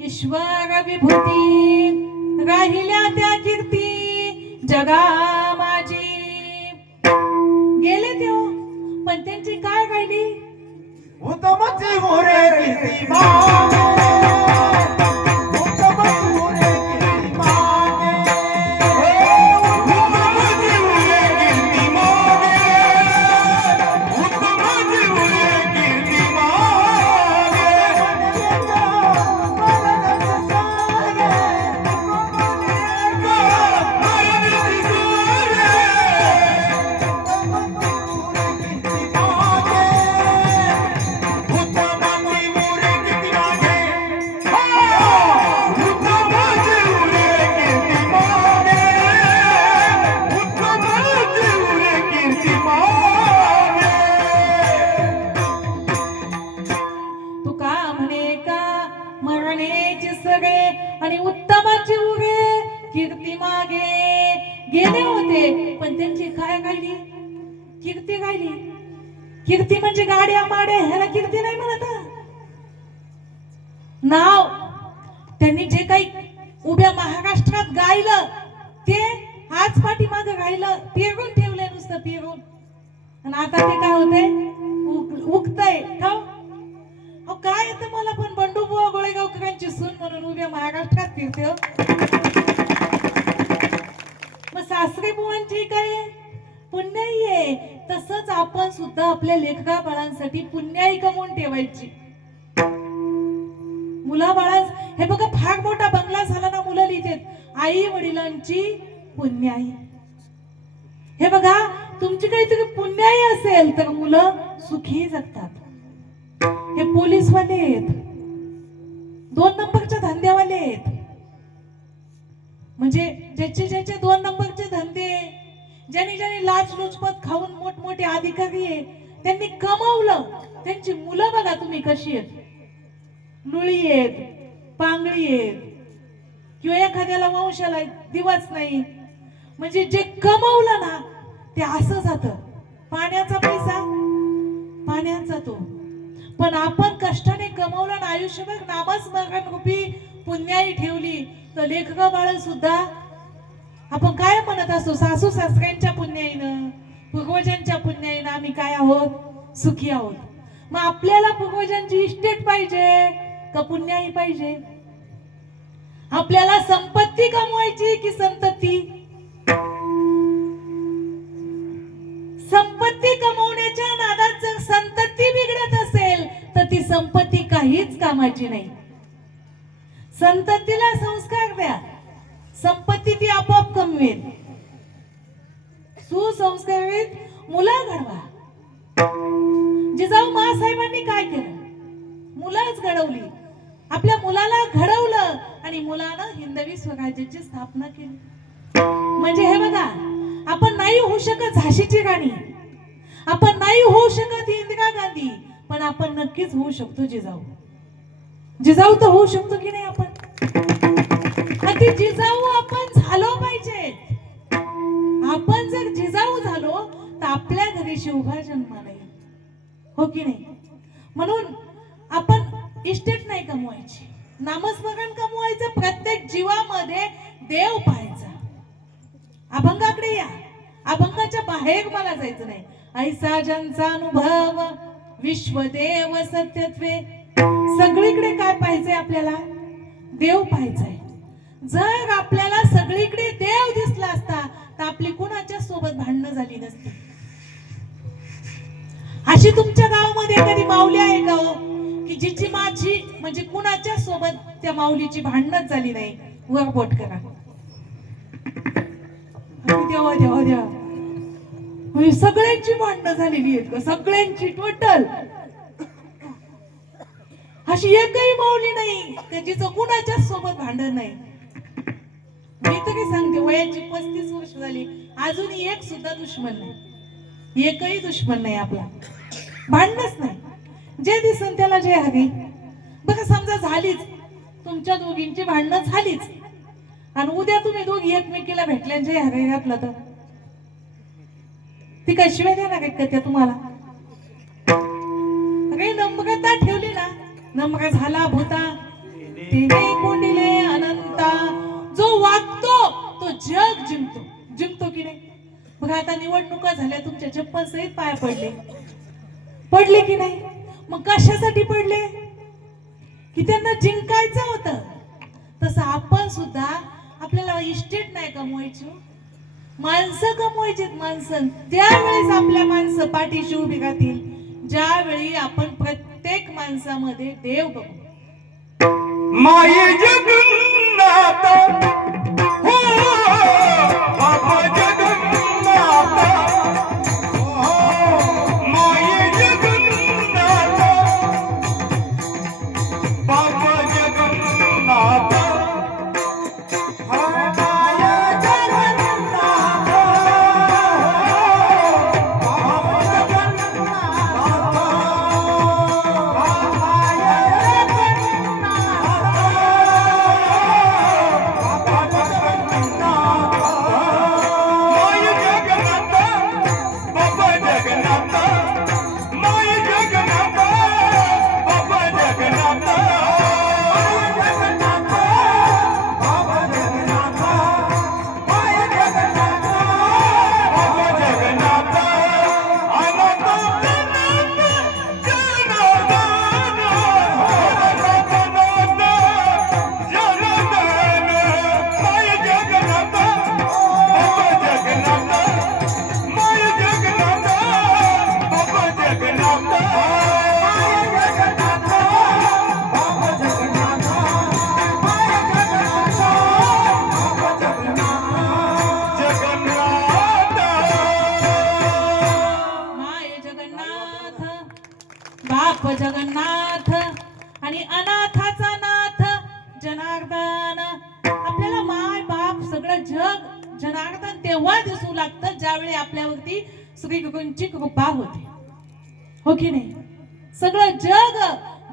ईश्वर विभूती, राहिल्या त्या कीर्ती जगा माझी. गेले ते हो, पण त्यांची काय राहिली? उत्तमची मोरे कीर्ती मागे, उत्तमची मोरे कीर्ती मागे, उत्तमची मोरे कीर्ती मागे, उत्तमची मोरे कीर्ती मागे. तुका म्हणे का मरण्याचे सगळे, आणि उत्तमाची उगे कीर्ती मागे. गेले होते, पण त्यांची काय राहिली? कीर्ती राहिली. कीर्ती म्हणजे गाड्या माड्या, ह्याला कीर्ती नाही म्हणत. नाव त्यांनी जे काही उभ्या महाराष्ट्रात गायलं, ते आज पाठीमाग गायलं, पेरून ठेवलंय नुसतं पेरून. आणि आता ते काय होतंय? उगतंय का? अहो, काय येतं मला पण बंडूबुवा गोळेगावकरांची सून म्हणून उभ्या महाराष्ट्रात फिरते. मग सासरे बुवांची काय पुण्याई आहे. तसंच आपण सुद्धा आपल्या लेकरा बाळांसाठी पुण्याई कमवून ठेवायची. मुला बाळा, हे बघा, फार मोठा बंगला झाला ना, मुलं लिहितात आई वडिलांची पुण्याई. हे बघा, तुमची काहीतरी पुण्याई असेल तर मुलं सुखी जगतात. हे पोलीसवाले आहेत, 2 नंबरचे धंद्यावाले आहेत. म्हणजे ज्याचे 2 नंबरचे धंदे, ज्यांनी लाचलुचपत खाऊन मोठमोठे अधिकारी आहे, त्यांनी कमावलं, त्यांची मुलं बघा तुम्ही कशी आहेत. लुळी आहेत, पांगळी आहेत, किंवा एखाद्याला वंशाला दिवस नाही. म्हणजे जे कमावलं ना, ते असं जातं. पाण्याचा पैसा पाण्याचा तो. पण आपण कष्टाने कमवलं आणि आयुष्यभर नामस्मरण रूपी पुण्याई ठेवली तर लेखक बाळ सुद्धा आपण काय म्हणत असतो, सासू सासऱ्यांच्या पुण्याईनं पूर्वजांच्या पुण्याईनं आम्ही काय आहोत, सुखी आहोत. मग आपल्याला पूर्वजांची इस्टेट पाहिजे का पुण्याई पाहिजे? आपल्याला संपत्ती कमवायची की संतती? संपत्ती कमवण्याच्या नादात जर संतती बिघडत असेल तर ती संपत्ती काहीच कामाची नाही. संततीला संस्कार द्या, संपत्ती ती आपोआप कमवेल. सुसंस्कारित मुलं घडवा. जिजाऊ मासाहेबांनी काय केलं? मुलंच घडवली. आपल्या मुलाला घडवलं आणि मुलानं हिंदवी स्वराज्याची स्थापना केली. म्हणजे हे बघा, आपण नाही होऊ शकत झाशीची राणी, आपण नाही होऊ शकत इंदिरा गांधी, पण आपण नक्कीच होऊ शकतो जिजाऊ. जिजाऊ तर होऊ शकतो की नाही आपण? आणि जिजाऊ आपण झालो पाहिजे. आपण जर जिजाऊ झालो तर आपल्या घरी शिवभा जन्माला येईल, हो की नाही? म्हणून आपण इस्टेट नाही कमवायची, नामस्मरण कमवायचं. प्रत्येक जीवामध्ये देव पाहायचा. अभंगाकडे या, अभंगाच्या बाहेर मला जायचं नाही. ऐसा ज्यांचा अनुभव विश्वदेव सत्यत्वे. सगळीकडे काय पाहिजे आपल्याला? देव पाहिजे. जर आपल्याला सगळीकडे देव दिसला असता तर आपली कुणाच्या सोबत भांडणं झाली नसती. अशी तुमच्या गावामध्ये एखादी माऊली आहे का हो की जिची माझी म्हणजे कुणाच्या सोबत त्या माऊलीची भांडणच झाली नाही? वर बोट करा. देवा देवा देवा, म्हणजे सगळ्यांची भांडणं झालेली आहेत का? सगळ्यांची टोटल अशी एकही माऊली नाही त्याची कुणाच्या सोबत भांडण नाही. मी तरी सांगते, वयाची 35 वर्ष झाली, अजूनही एक सुद्धा दुश्मन नाही, एकही दुश्मन नाही आपला, भांडणच नाही. जे दिसन त्याला जे हवी. बघा, समजा झालीच, तुमच्या दोघींची भांडणं झालीच आणि उद्या तुम्ही दोघी एकमेकीला भेटल्या जे हवे घातलं तर ती काय शिवाय देणार आहेत का त्या तुम्हाला? अरे नम्रता ठेवली ना, नम्र झाला भूता तिने कोंडिले अनंता. जो वागतो तो जग जिंकतो. जिंकतो की नाही? बघा, आता निवडणुका झाल्या, तुमच्या चप्पल सहित पाय पडले की नाही? मग कशासाठी पडले? की त्यांना जिंकायचं होतं. तसं आपण सुद्धा आपल्याला इस्टेट नाही कमवायची, माणसं कमवायची. माणसं त्यावेळेस आपल्या माणसं पाठीशी उभी राहतील ज्यावेळी आपण प्रत्येक माणसामध्ये देव बघू. माई जगन्नाथ हो बाबा जगन्नाथ हो माई जगन्नाथ बाबा जगन्नाथ बाप जगन्नाथ आणि अनाथाचा नाथ जनार्दन. आपल्याला माय बाप सगळं जग जनार्दन तेव्हा दिसू लागतं ज्यावेळी आपल्यावरती श्री गुरूंची कृपा होते, हो की नाही? सगळं जग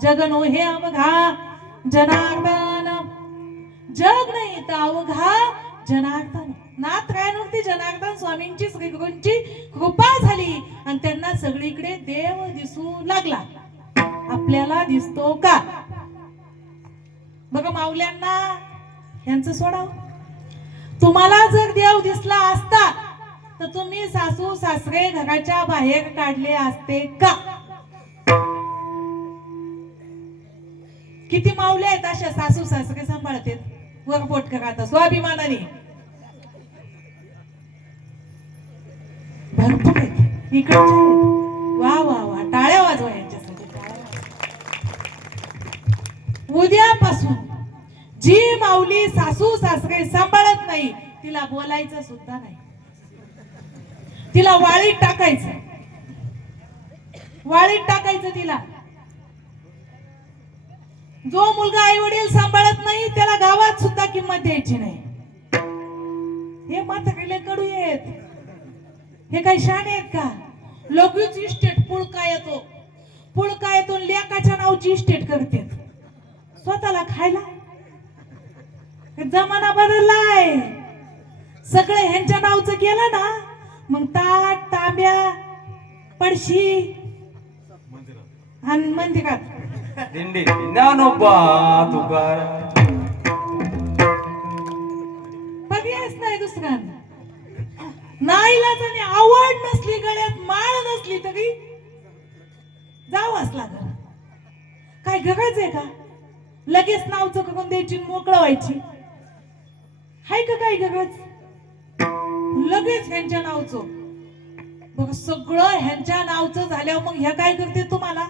जगनो हे अवघा जनार्दन. जग नाही तर अवघा जनार्दन. नाथ रायनवरती जनार्दन स्वामींची श्री गुरूंची कृपा झाली आणि त्यांना सगळीकडे देव दिसू लागला. आपल्याला दिसतो का? बघा माऊल्यांना यांचं सोडाव. तुम्हाला जर देव दिसला असता तर तुम्ही सासू सासरे घराच्या बाहेर काढले असते का? किती माऊले आहेत अशा सासू सासरे सांभाळते वरपोट करता स्वाभिमानाने? भरपूर आहेत इकडच्या आहेत. वा वा वा, टाळ्या वाजवा यांच्यासाठी, टाळ्या वाजवा. उद्यापासून जी माऊली सासू सासरे सांभाळत नाही तिला बोलायचं सुद्धा नाही, तिला वाळीत टाकायचं, वाळीत टाकायचं तिला. जो मुलगा आई वडील सांभाळत नाही त्याला गावात सुद्धा किंमत द्यायची नाही. हे म्हातारे कडू आहेत, हे काही शाणे आहेत का? लगेच इस्टेट पुळका येतो, पुळका येतो लेकाच्या नावची इस्टेट करते स्वतःला खायला. जमाना बदललाय, सगळं ह्यांच्या नावचं केलं ना मग ताट तांब्या पडशी आणि मंदिरात दिंडी ज्ञानोबा तुकाराम. पर्यायच नाही दुसरा. नाईलाज आणि आवड नसली, गळ्यात माळ नसली तरी जावंच लागलं. काय गरज आहे का लगेच नावचं करून द्यायची मोकळं व्हायची? हाय का काय गरज? लगेच ह्यांच्या नावचं बघ, सगळं ह्यांच्या नावचं झाल्यावर मग ह्या काय करते तुम्हाला?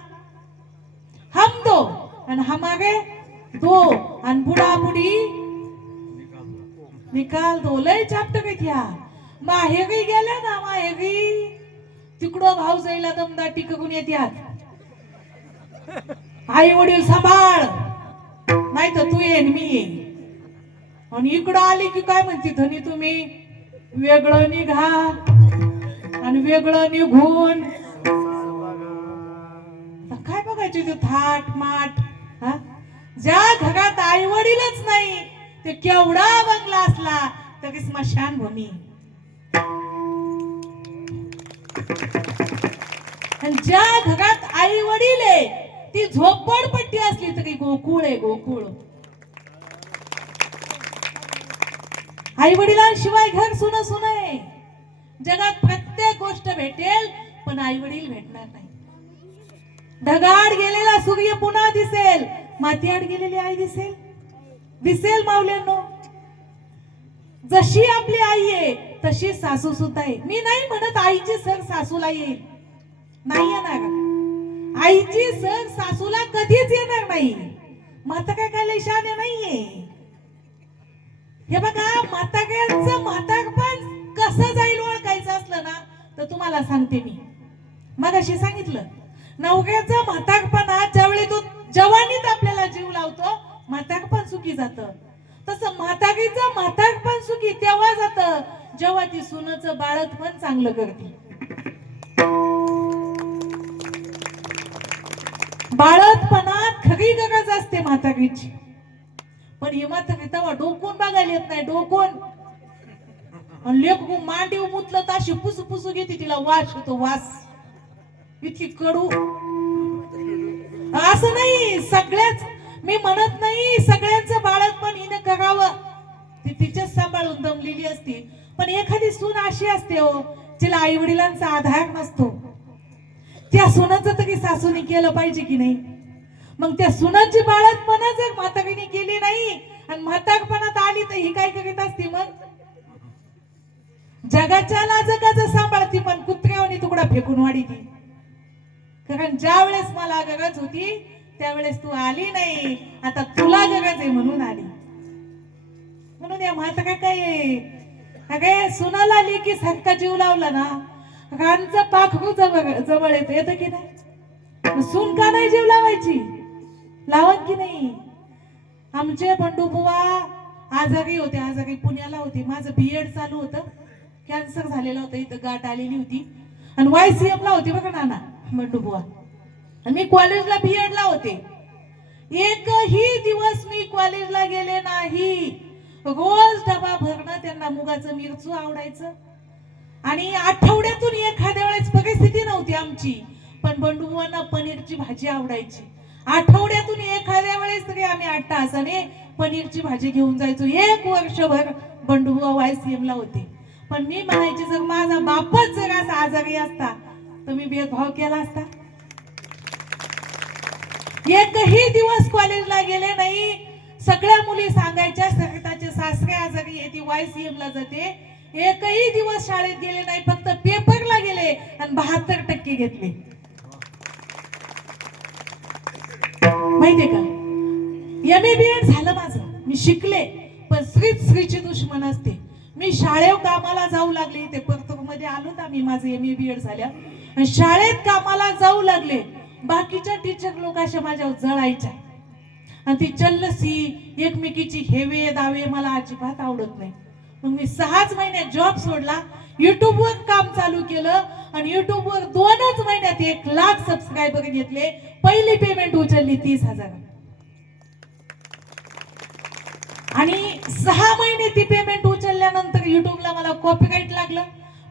हम दो आणि हमारे दो आणि बुडा बुडी निकाल दो. लय चापट काय त्या माहेरी गेल्या ना, माहेरी तिकडं भाऊ जायला दमदाटी करून येत्यात. आई वडील सांभाळ नाही तर तू येईन मी येईन. आणि इकडं आली की काय म्हणते धनी तुम्ही वेगळं निघा आणि वेगळं निघून काय बघायचे ते थाट माट. ज्या घरात आई वडीलच नाही ते केवढा बंगला असला तरी स्मशान भूमी. आणि ज्या घरात आई वडील आहे ती झोपडपट्टी असली तरी गोकुळ आहे, गोकुळ. आई वडिलांशिवाय घर सुन सुन आहे. जगात प्रत्येक गोष्ट भेटेल पण आई वडील भेटणार नाही. ढगाड गेलेला सूर्य पुन्हा दिसेल, मातीआड गेलेली आई दिसेल, दिसेल माऊल्यांनो. जशी आपली आई आहे तशी सासू सुद्धा आहे. मी नाही म्हणत आईची सर सासूला येईल, नाही येणार. आईची सर सासूला कधीच येणार नाही. माता काय लय शाने नाहीये. हे बघा, म्हाताऱ्यांचं म्हातारपण कसं जाईल ओळखायचं असलं ना तर तुम्हाला सांगते मी. मगाशी सांगितलं नवऱ्याचं म्हातारपणात ज्यावेळी तो जवानीत आपल्याला जीव लावतो म्हातारपण सुखी जातं. तसं म्हातारीचं म्हातारपण सुखी तेव्हा जातं जेव्हा ती सुनेचं बाळंतपण चांगलं करते. बाळंतपणात खरी गरज असते म्हातारीची, पण ही म्हातारी तेव्हा डोकून बघायला येत नाही. डोकून लेकरू मांडीव मुतलं तर अशी पुसू पुसू घेते, तिला वास होतो, वास इतकी कडू. असं नाही सगळ्याच, मी म्हणत नाही सगळ्यांचं बाळंतपण हिने करावं, ती तिच्याच सांभाळून दमलेली असती. पण एखादी सून अशी असते हो जिला आई वडिलांचा आधार नसतो, त्या सुनाचं तरी सासूने केलं पाहिजे की नाही? मग त्या सुनाची बाळंतपण जर म्हातारीने केली नाही आणि म्हातारपणात आली तर ही काय करीत असती? मग जगाच्या लाजकाचं सांभाळती पण कुत्र्यावानी तुकडा फेकून वाढी ती. कारण ज्या वेळेस मला गरज होती त्यावेळेस तू आली नाही, आता तुला गरज आहे म्हणून आली. म्हणून या म्हातारा काय अगे सुनाला लेकी सारखा जीव लावला ना, रानचं पाखरू जवळ येतं की नाही? सून का नाही जीव लावायची? लावत की नाही? आमचे बंडू बुवा आजारी होते, आजारी पुण्याला होते. माझं बीएड चालू होतं, कॅन्सर झालेला होता, इथं गाठ आलेली होती आणि YCM ला होती बघा नाना बंडू बुवा. आणि मी कॉलेजला बीएड ला होते. एकही दिवस मी कॉलेजला गेले नाही. रोज डबा भरणं, त्यांना मुगाचं मिरचू आवडायचं आणि आठवड्यातून एखाद्या वेळेस परिस्थिती नव्हती आमची पण बंडू बुवांना पनीरची भाजी आवडायची. आठवड्यातून एखाद्या वेळेस तरी आम्ही 8 तासाने पनीरची भाजी घेऊन जायचो. 1 वर्षभर बंडूबुवा YCM ला होते. पण मी म्हणायची जर माझा बापच जर असा आजारी असता तर मी भेदभाव केला असता. एकही दिवस कॉलेजला गेले नाही. सगळ्या मुली सांगायच्या सरिताचे सासरे आजारी आहे, ती YCM ला जाते. एकही दिवस शाळेत गेले नाही, फक्त पेपरला गेले आणि 72% घेतले. माहितीये का, MA-BEd झालं माझं, मी शिकले. पण श्रीची दुश्मन असते. मी शाळेत कामाला जाऊ लागले. ते परतूरमध्ये आलो तर आम्ही माझं MA-BEd झाल्या आणि शाळेत कामाला जाऊ लागले. बाकीच्या टीचर लोक अशा माझ्यावर जळायच्या आणि ती चल्लसी एकमेकीची हेवे दावे मला अजिबात आवडत नाही. मग मी 6च महिन्यात जॉब सोडला, युट्यूबवर काम चालू केलं आणि युट्यूबवर 2च महिन्यात 1 लाख सबस्क्रायबर घेतले. पहिली पेमेंट उचलली 30,000 आणि 6 महिने ती पेमेंट उचलल्यानंतर युट्यूबला मला कॉपीराईट लागलं.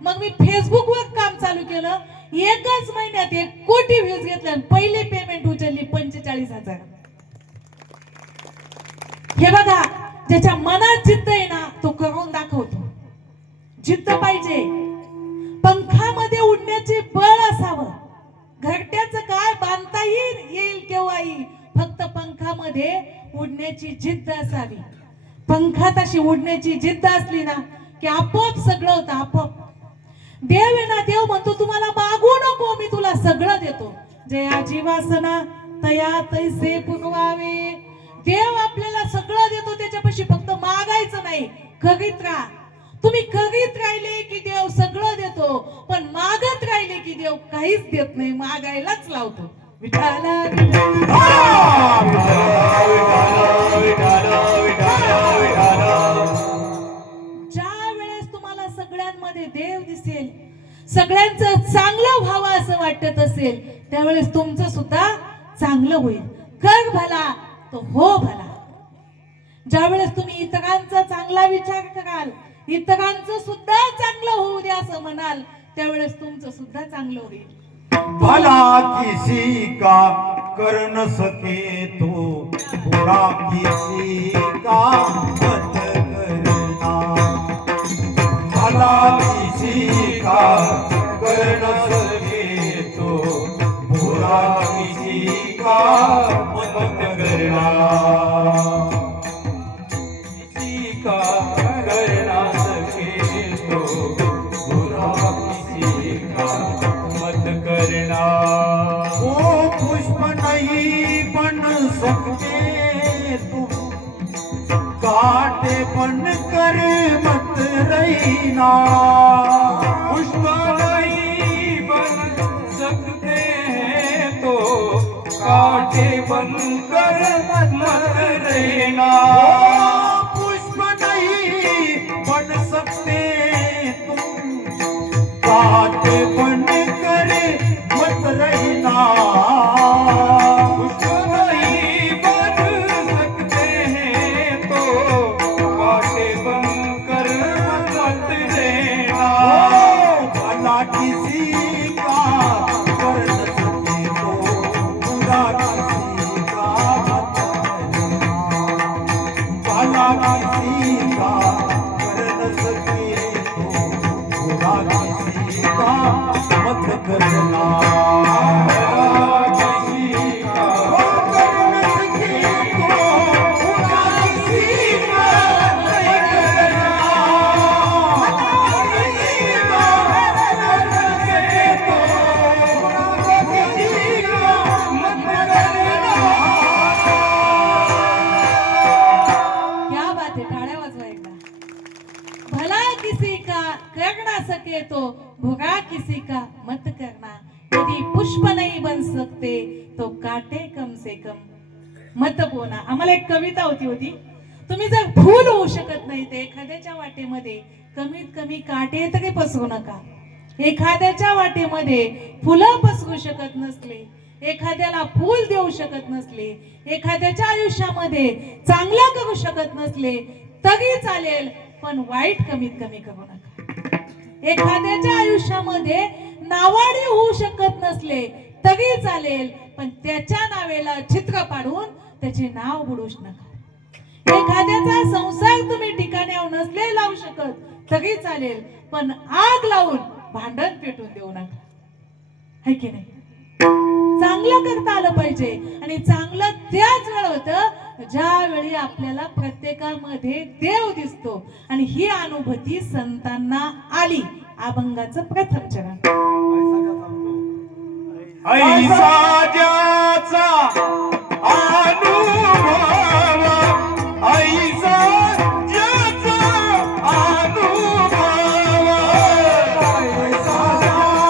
मग मी फेसबुकवर काम चालू केलं. 1च महिन्यात 1 कोटी व्ह्यूज घेतले आणि पहिली पेमेंट उचलली 45,000. हे बघा, ज्याच्या मनात जिद्द आहे ना तो करून दाखवतो. जिद्द पाहिजे. पंखामध्ये उडण्याचे बळ असावं. घरट्याचं काय बांधता येईल केव्हा येईल, फक्त पंखामध्ये उडण्याची जिद्द असावी. पंखात अशी उडण्याची जिद्द असली ना की आपोआप सगळं होतं. आपोआप देव आहे ना, देव म्हणतो तुम्हाला मागू नको, मी तुला सगळं देतो. जया जीवासना तया तैसे पुरवावे. देव आपल्याला सगळं देतो, त्याच्यापाशी फक्त मागायचं नाही, करीत राहा. तुम्ही करीत राहिले की देव सगळं देतो, पण मागत राहिले की देव काहीच देत नाही, मागायलाच लावतो. विठाला ज्या वेळेस तुम्हाला सगळ्यांमध्ये देव दिसेल, सगळ्यांचं चांगलं व्हावं असं वाटत असेल, त्यावेळेस तुमचं सुद्धा चांगलं होईल. कर भला तो हो भला. ज्या वेळेस तुम्ही इतरांचा चांगला विचार कराल, इतरांचं सुद्धा चांगलं होऊ द्या असं म्हणाल, त्यावेळेस तुमचं सुद्धा चांगलं होईल. भला किसी का कर न सके तो बुरा किसी का मत करना. भला किसी का कर न सके तो बुरा किसी का मत करना. किसी का कर ना सके तो बुरा किसी का मत करना. वो पुष्प नहीं बन सकते तुम, कांटे बन कर मत रहना. पुष्प नहीं बन सकते हैं तो कांटे बनकर मत रहना. पुष्प नहीं बन सकते तुम, कांटे बन कर मत रहना. पुष्प नहीं बन सकते हैं तो कांटे बनकर मत रहना. भला किसी का कर न सके तो बुरा किसी का मत करना. भला किसी का कर न सके तो बुरा किसी का मत करना. क्या बात है, टाळ्या वाजवा एकदा. भला किसी का कर ना सके तो बुरा किसी का मत करना. यदि पुष्प नहीं बन सकते तो काटे कम से कम मत बोना. आम्हाला एक कविता होती. तुम्ही जर फूल होऊ शकत नाही तर एखाद्याच्या वाटेमध्ये कमीत कमी काटे तरी पसरू नका. एखाद्याच्या वाटेमध्ये फुलं पसरू शकत नसले, एखाद्याला फूल देऊ शकत नसले, एखाद्याच्या आयुष्यामध्ये चांगलं करू शकत नसले तरी चालेल, पण वाईट कमीत कमी करू नका. एखाद्याच्या आयुष्यामध्ये नावाडी होऊ शकत नसले तरी चालेल, पण त्याच्या नावेला छिद्र पाडून त्याचे नाव बुडूच नका. एखाद्याचा संसार तुम्ही ठिकाण्यावर नसले लावू शकत तरी चालेल, पण आग लावून भांडण पेटून देऊ नका. है की नाही? चांगलं करता आलं पाहिजे, आणि चांगलं त्याच वेळ होतं ज्या वेळी आपल्याला प्रत्येकामध्ये देव दिसतो. आणि ही अनुभूती संतांना आली. अभंगाचं प्रथम चरण. ऐसा ज्याचा अनुभव, ऐसा ज्याचा अनुभव, ऐसा ज्याचा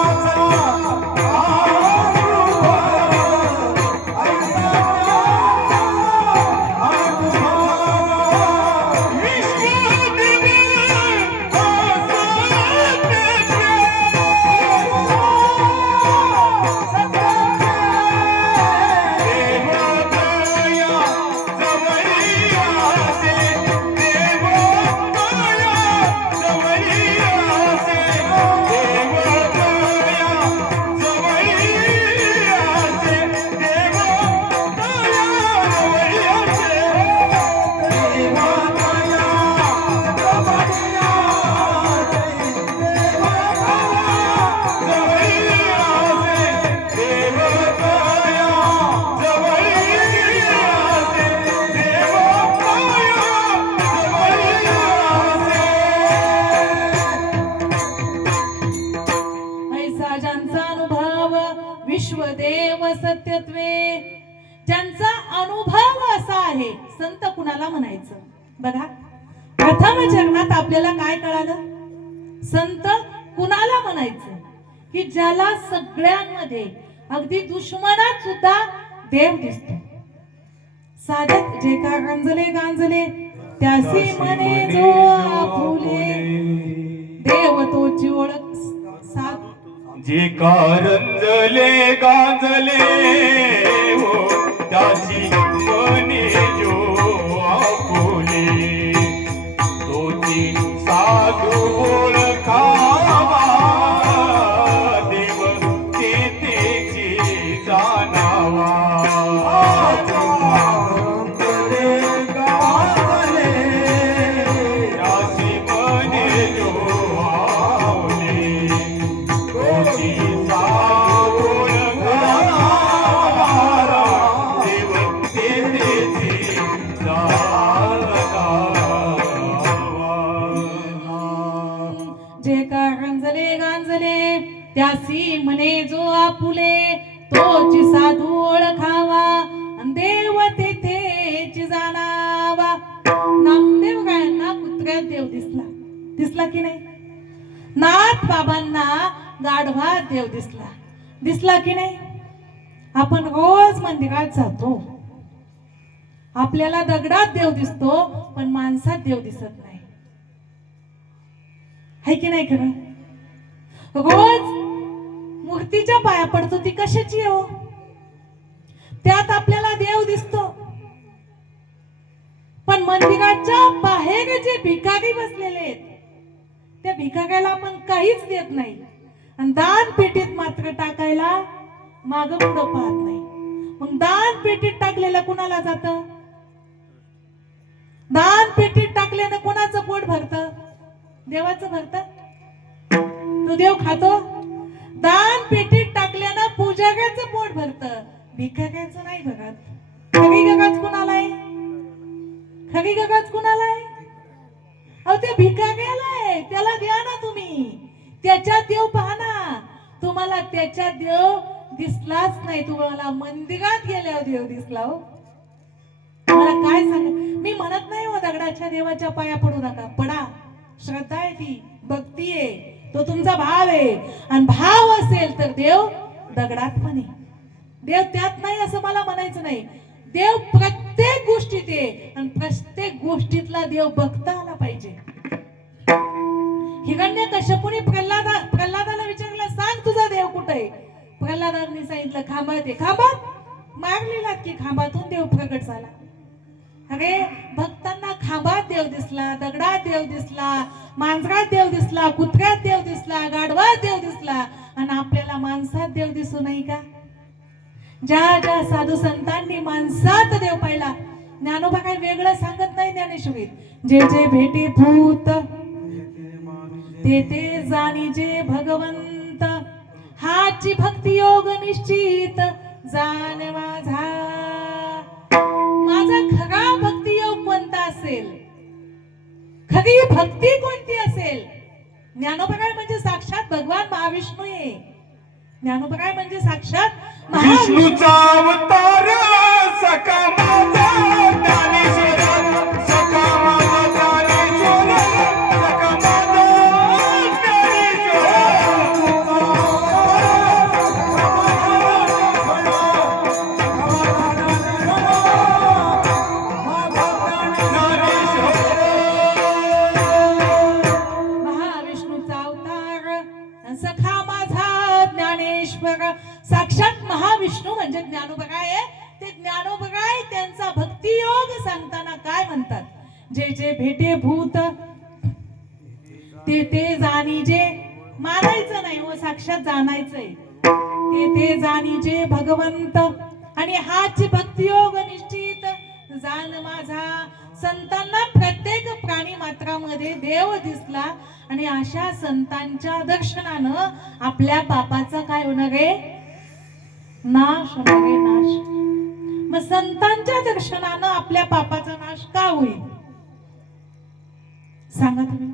विश्वदेव सत्यत्वे. ज्यांचा अनुभव असा आहे, संत कुणाला म्हणायचं बघा. प्रथम चरणात आपल्याला काय कळालं? संत कुणाला म्हणायचं? की ज्याला सगळ्यांमध्ये, अगदी दुश्मनात सुद्धा देव दिसतो. साधक जे का गांजले गांजले त्यासी म्हणे जो आपुले, देव तोची ओळख साधू. जे कारंजले गांजले हो त्याची मने जो आपुले, तोची साधू ओळखावा, देव तेथेची जाणावा. त्याची मने जो आपुले, तोची साधू ओळखावा, देव तेथेची जाणावा. जे का गांजले गांजले त्यासी म्हणे जो आपुले, तोची साधू ओळखावा, अन देव तेथेची जाणावा. नामदेव गायांना कुत्र्यात देव दिसला, दिसला की नाही? नाथ बाबांना गाढवात देव दिसला, दिसला की नाही? आपण रोज मंदिरात जातो, आपल्याला दगडात देव दिसतो, पण माणसात देव दिसत नाही. है की नाही खरं? रोज मूर्तीच्या पाया पडतो, ती कशाची हो? त्यात आपल्याला देव दिसतो, पण मंदिराच्या बाहेर जे भिकारी बसलेले आहेत त्या भिकाऱ्याला आपण काहीच देत नाही, आणि दान पेटीत मात्र टाकायला मागं पुढं पाहत नाही. मग दान पेटीत टाकलेलं कुणाला जात? दान पेटीत टाकल्यानं कोणाचं पोट भरतं? देवाचं भरतं? तो देव खातो? दान पेटीत टाकल्यानं पूजाऱ्याचं पोट भरतं, भिकाऱ्याचं नाही भरत. खरी गरज कुणाला आहे? खरी गरज कुणाला आहे? अहो त्या भिकाऱ्याला आहे, त्याला द्या ना तुम्ही. त्याच्यात देव पहा ना. तुम्हाला त्याच्यात देव दिसलाच नाही, तुम्हाला मंदिरात गेल्यावर देव दिसला. हो मला काय सांग, मी म्हणत नाही हो दगडाच्या देवाच्या पाया पडू नका, पडा. श्रद्धा आहे ती, भक्ती आहे, तो तुमचा भाव आहे. आणि भाव असेल तर देव दगडात पण आहे. देव त्यात नाही असं मला म्हणायचं नाही. देव प्रत्येक गोष्टीत आहे, आणि प्रत्येक गोष्टीतला देव बघता आला पाहिजे. हिरण्यकश्यपूने प्रल्हादाला विचारलं, सांग तुझा देव कुठे आहे? प्रल्हादाने सांगितलं खांबात आहे. खांबात मारलेला की खांबातून देव प्रगट झाला. अरे भक्तांना खांबात देव दिसला, दगडात देव दिसला, मांजरात देव दिसला, कुत्र्यात देव दिसला, गाढवात देव दिसला, आणि आपल्याला माणसात देव दिसू नाही का? ज्या ज्या साधू संतांनी माणसात देव पाहिला, ज्ञानोबा काही वेगळं सांगत नाही ज्ञानेश्वरीत. जे जे भेटे भूत ते ते जाणीजे भगवंत, हाची भक्ती योग निश्चित जाण माझा. माझा खरा भक्ती योग कोणता असेल, खरी भक्ती कोणती असेल? ज्ञानोबा काय म्हणजे साक्षात भगवान महाविष्णू आहे. ज्ञानोबा काय म्हणजे साक्षात महाविष्णू. विष्णूचा अवतार सखा माझा ज्ञानेश्वर, सखा माझा ज्ञानेश्वर, सखा माझा महाविष्णूचा अवतार सखा माझा ज्ञानेश्वर. साक्षात महाविष्णू म्हणजे ज्ञानोबा काय आहे? ते ज्ञानोबा काय त्यांचा भक्ती योग सांगताना काय म्हणतात? जे जे भेटे भूत ते ते जाणीजे, मानायचं नाही व साक्षात जाणायचंय. ते ते जाणीजे भगवंत, आणि हाच भक्ती योग निश्चित जाण माझा. संतांना प्रत्येक प्राणी मात्रामध्ये देव दिसला, आणि अशा संतांच्या दर्शनानं आपल्या पापाचा काय होणार आहे? नाश होणार आहे, नाश. मग संतांच्या दर्शनानं आपल्या पापाचा नाश का होईल सांगा तुम्ही?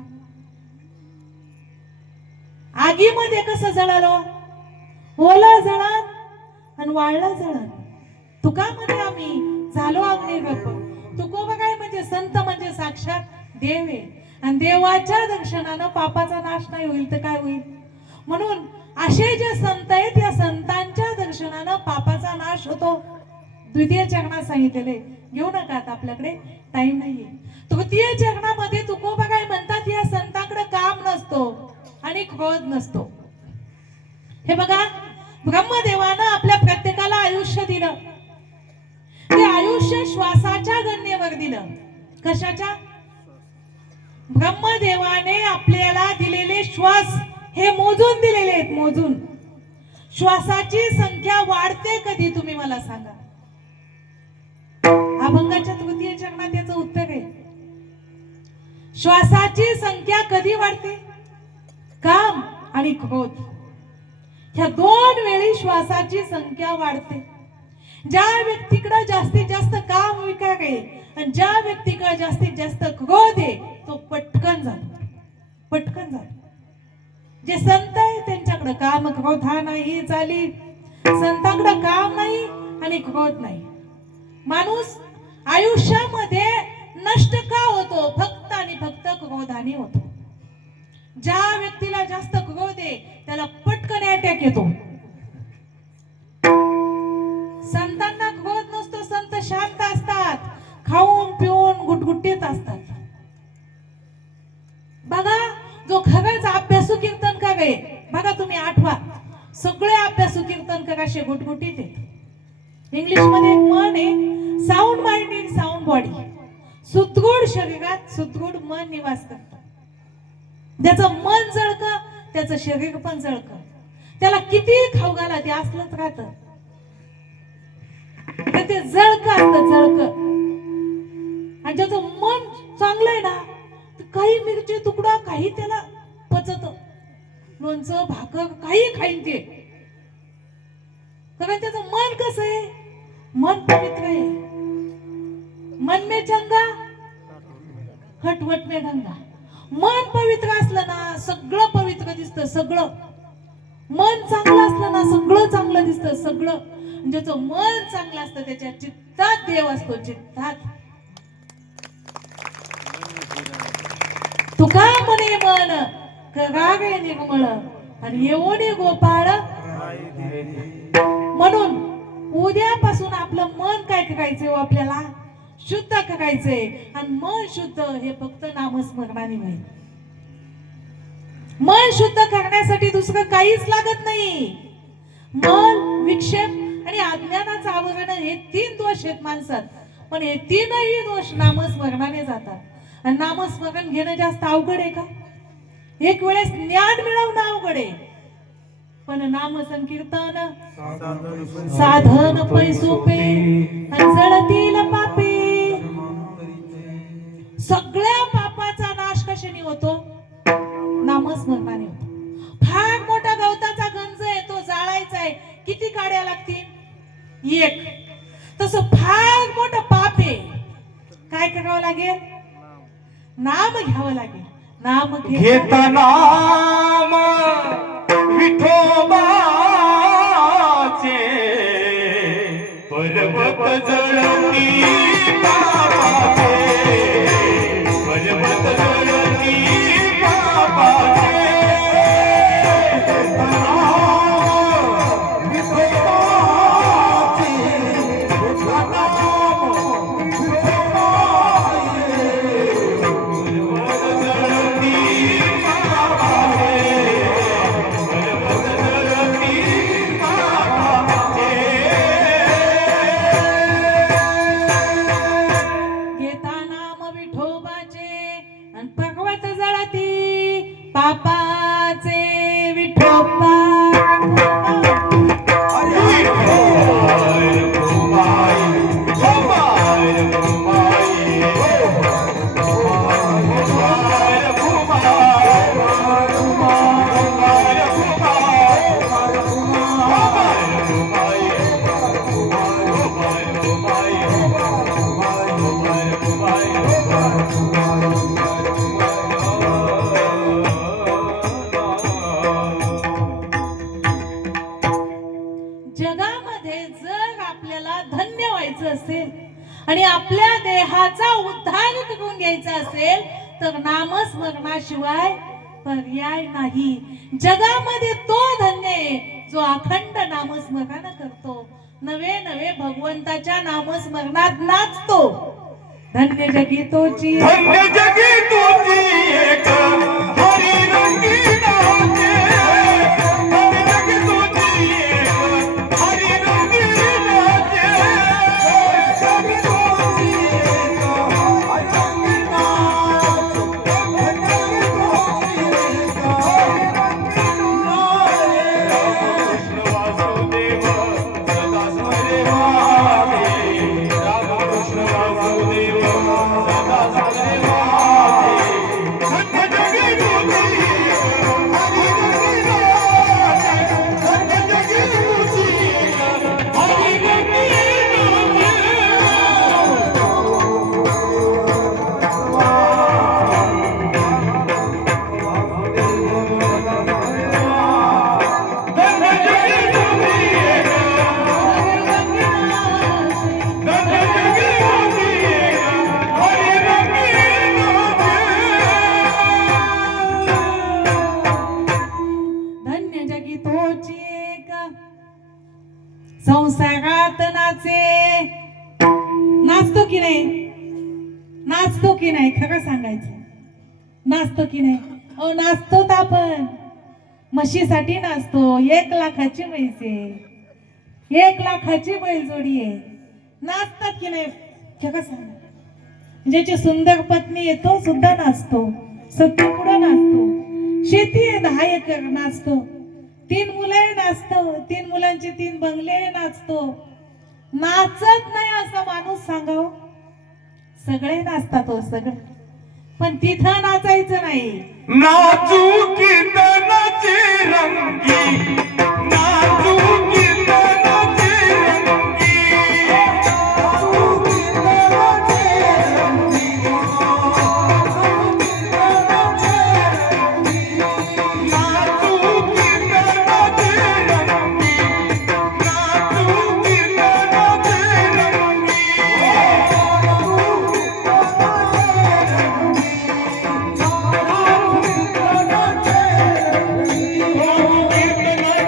आगीमध्ये कसं जळालं? ओला जळत आणि वाळला जळत. तुका म्हणे आम्ही झालो अग्निगप. तुकोबा काय म्हणजे संत म्हणजे साक्षात देव आहे, आणि देवाच्या दर्शनानं पापाचा नाश नाही होईल तर काय होईल? म्हणून असे जे संत आहेत, या संतांच्या दर्शनानं पापाचा नाश होतो. द्वितीय चरणात सांगितलेले घेऊ नका, आता आपल्याकडे टाइम नाहीये. तृतीय चरणामध्ये तुकोबा काय म्हणतात? या संतांकडे काम नसतो आणि क्रोध नसतो. हे बघा, ब्रह्मदेवानं आपल्या प्रत्येकाला आयुष्य दिलं. ते आयुष्य श्वासाच्या गणनेवर दिलं. कशाच्या? ब्रह्मदेवाने आपल्याला दिलेले श्वास हे मोजून दिलेले आहेत, मोजून. श्वासाची संख्या वाढते कधी तुम्ही मला सांगा? अभंगाच्या तृतीय चरणात याचं उत्तर आहे. श्वासाची संख्या कधी वाढते? काम आणि क्रोध, ह्या दोन वेळी श्वासाची संख्या वाढते. ज्या व्यक्तीकडे जास्तीत जास्त काम विकार आहे आणि ज्या व्यक्तीकडे जास्तीत जास्त क्रोध आहे, तो पटकन जातो, पटकन जातो. जे संत आहे त्यांच्याकडे काम क्रोध हा नाही चाली. संतांकडे काम नाही आणि क्रोध नाही. माणूस आयुष्यामध्ये नष्ट का होतो? फक्त आणि फक्त क्रोधाने होतो. ज्या व्यक्तीला जास्त क्रोध आहे त्याला पटकन अटॅक येतो. संतांना क्रोध नसतो, संत शांत असतात, खाऊन पिऊन गुटगुटीत असतात. बघा, जो खरंच अभ्यासू कीर्तनकार आहे, बघा तुम्ही आठवा, सगळे अभ्यासू कीर्तनकार असे गुटगुटीत आहेत. इंग्लिश मध्ये एक म्हण आहे, sound mind in sound body. सुदृढ शरीरात सुदृढ मन निवास करतं. ज्याचं मन जळकं त्याचं शरीर पण जळकं. त्याला किती खाऊ घाला ते असलंच राहतं, ते जळकं असतं, जळकं. आणि ज्याचं मन चांगलं आहे ना, काही मिरची तुकडा काही त्याला पचत, लोणचं भाकर काही खाईन ते. कारण त्याचं मन कसं आहे? मन पवित्र आहे. मन में चंगा खटवट में गंगा. मन पवित्र असलं ना सगळं पवित्र दिसतं, सगळं. मन चांगलं असलं ना सगळं चांगलं दिसतं, सगळं. ज्याचं मन चांगलं असतं त्याच्या चित्तात देव असतो, चित्तात. तुका म्हणे मन करागे निर्मळ आणि येवोने गोपाळ. म्हणून उद्यापासून आपलं मन काय करायचंय? आपल्याला शुद्ध करायचंय. आणि मन शुद्ध हे फक्त नामस्मरणाने होईल. मन शुद्ध करण्यासाठी दुसरं काहीच लागत नाही. मन, विक्षेप आणि अज्ञानाचं आवरण हे 3 दोष आहेत माणसात, पण हे 3ही दोष नामस्मरणाने जातात. आणि नामस्मरण घेणं जास्त अवघड आहे का? एक वेळेस ज्ञान मिळवणं अवघड आहे, पण नाम संकीर्तन साधन पैसोपे जळतील पापे. सगळ्या पापाचा नाश कशाने होतो? नामस्मरणाने होतो. फार मोठा गवताचा गंज आहे, तो जाळायचा आहे, किती काड्या लागतील? एक. तसं फार मोठं पाप आहे, काय करावं लागेल? नाम घ्यावं लागेल. नाम घेता नाम विठोबाचे पर्वत जळती पापाचे, पर्वत जळती पापाचे. घेता नाम विठोबाचे, घेता नाम विठोबाचे, पर्वत जळती पापाचे, पर्वत जळती पापाचे. घेता नाम विठोबाचे आणि भगवत जळती पापाचे. विठोबा जगामध्ये जर आपल्याला धन्य व्हायचं असेल आणि आपल्या देहाचा उद्धार करून घ्यायचा असेल तर नामस्मरणाशिवाय पर्याय नाही. जगामध्ये तो धन्य आहे जो अखंड नामस्मरण करतो, नवे नवे भगवंताच्या नामस्मरणात नाचतो. धन्य जगी तोची, धन्य जगी तुझी एक हरी रंगी नाचे. धन्य जगी तुझी एक हरी रंगी नाचे. जगी तुझी एक हरी रंगी नाचे. धन्य जगी तुझी एक हरी रंगी नाचे. कृष्ण वासुदेव सदा स्मरे वाहे. रामकृष्ण वासुदेव सदा स्मरे वाहे. धन्य जगी तुझी हरी रंगी नाचे. धन्य जगी तुझी हरी रंगी नाचे. धन्य जगी तुझी एक धन्य जगी तुझी एक हरी रंगी नाचे. धन्य जगी तोची एक संसारात नाचे. नाचतो की नाही? नाचतो की नाही? खरं सांगायचं, नाचतो की नाही? अहो नाचतो तर आपण म्हशीसाठी नाचतो. 1,00,000ची म्हैस आहे, 1,00,000ची बैलजोडी आहे. नाचतात की नाही? खरं सांगा. ज्याची सुंदर पत्नी आहे तो सुद्धा नाचतो, सत्य पुढे नाचतो. शेती आहे 10 एकर, नाचतो. 3 मुलं नाचतो, 3 मुलांचे 3 बंगले नाचतो. नाचत नाही असं माणूस सांगाव? सगळे नाचतात हो, सगळे. पण तिथं नाचायचं नाही. नाचू कीर्तनाची रंगी, नाचू कीर्तनाची रंगी. नाचू कीर्तनाची रंगी, नाचू कीर्तनाची रंगी. नाचू कीर्तनाची रंगी, नाचू कीर्तनाची रंगी. कीर्तनाची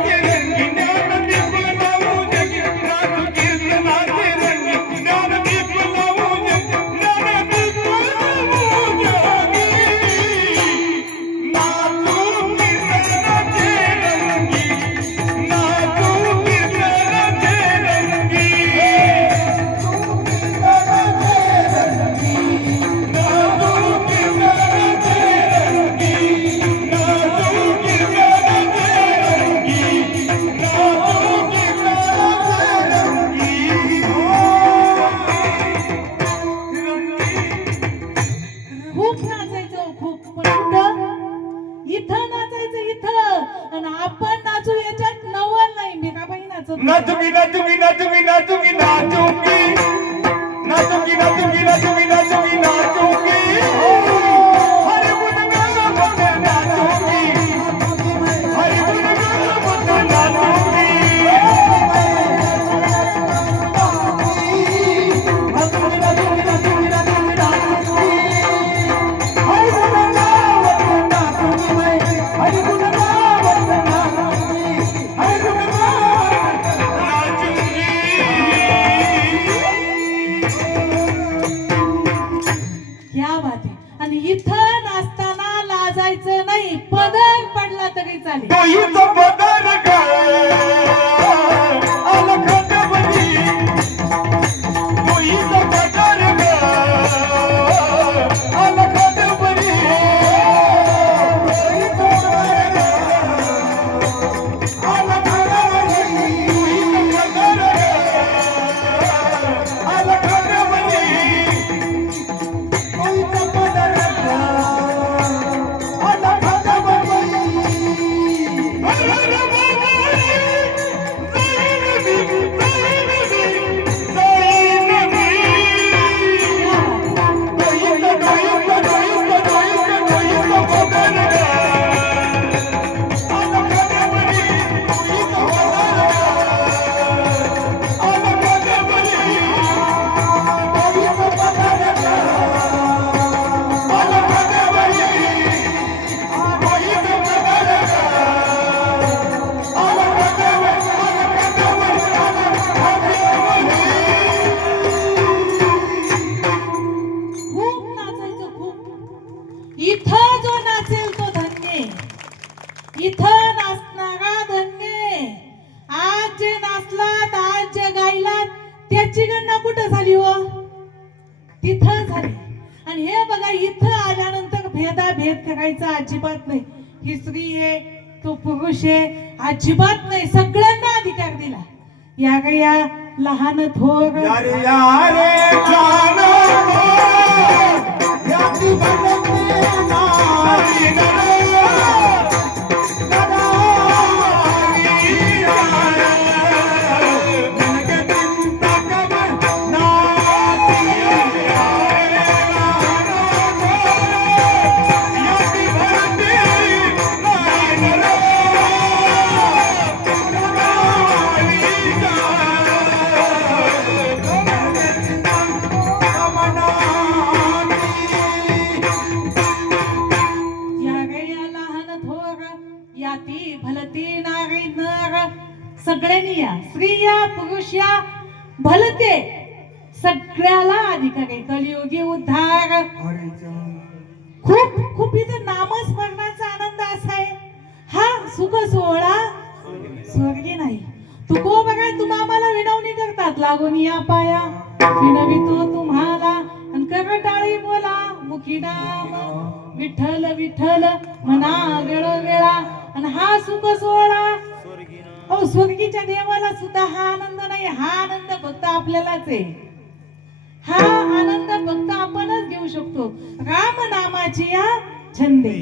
इथं नाचायचं इथं आणि आपण नाचू याच्यात नवल नाही मीराबाई नाचत होत्या. नाचूंगी नाचूंगी नाचूंगी नाचूंगी नाचूंगी नाचूंगी नाचूंगी नाचूंगी नाचूंगी नाचूंगी हरे गुणगान बोलते नाचूंगी हरे गुणगान बोलते नाचूंगी नाचूंगी नाचूंगी नाचूंगी नाचूंगी नाचूंगी हरे गुणगान बोलते नाचूंगी हरे गुणगान बोलते नाचूंगी हरे गुणगान नाचूंगी. या बात आहे. आणि इथं नाचताना लाजायचं नाही पदर पडला तरी चालेल. डोईचा पदर ग अलखतवरी डोईचा पदर ग अलखतवरी डोईचा पदर ग अलखतवरी डोईचा पदर ग अलखतवरी डोईचा पदर ग खूप नाचायचं खूप. इथं जो नाचेल तो धन्य. इथं नाचणारा धन्य. आज जे नाचलात आज जे गायलात त्याची गणना कुठं झाली हो तिथं झाली. आणि हे बघा इथं आल्यानंतर भेदाभेद करायचा अजिबात नाही. ही स्त्री आहे तो पुरुष आहे अजिबात नाही. सगळ्यांना अधिकार दिला. या ग या लहान थोर यारे यारे जानो याची भक्ती नारी याती भलती नारी नर सगळ्यांनी या स्त्रिया पुरुष या भलते सगळ्याला अधिकार आहे. कलियुगी उद्धार खूप खूप इथं नामस्मरणाचा आनंद असा आहे. हा सुख सोहळा स्वर्गी नाही. तुको बघा तुम्हा आम्हाला विनवणी करतात लागून या पाया विनवितो तुम्हाला आणि करटाळी बोला मुखी नाम विठ्ठल विठ्ठल म्हणा वेळोवेळा. आणि हा सुख सोहळा अहो स्वर्गीच्या देवाला सुद्धा हा आनंद नाही. हा आनंद फक्त आपल्यालाच आहे. हा आनंद फक्त आपणच घेऊ शकतो. राम नामाची या छंदे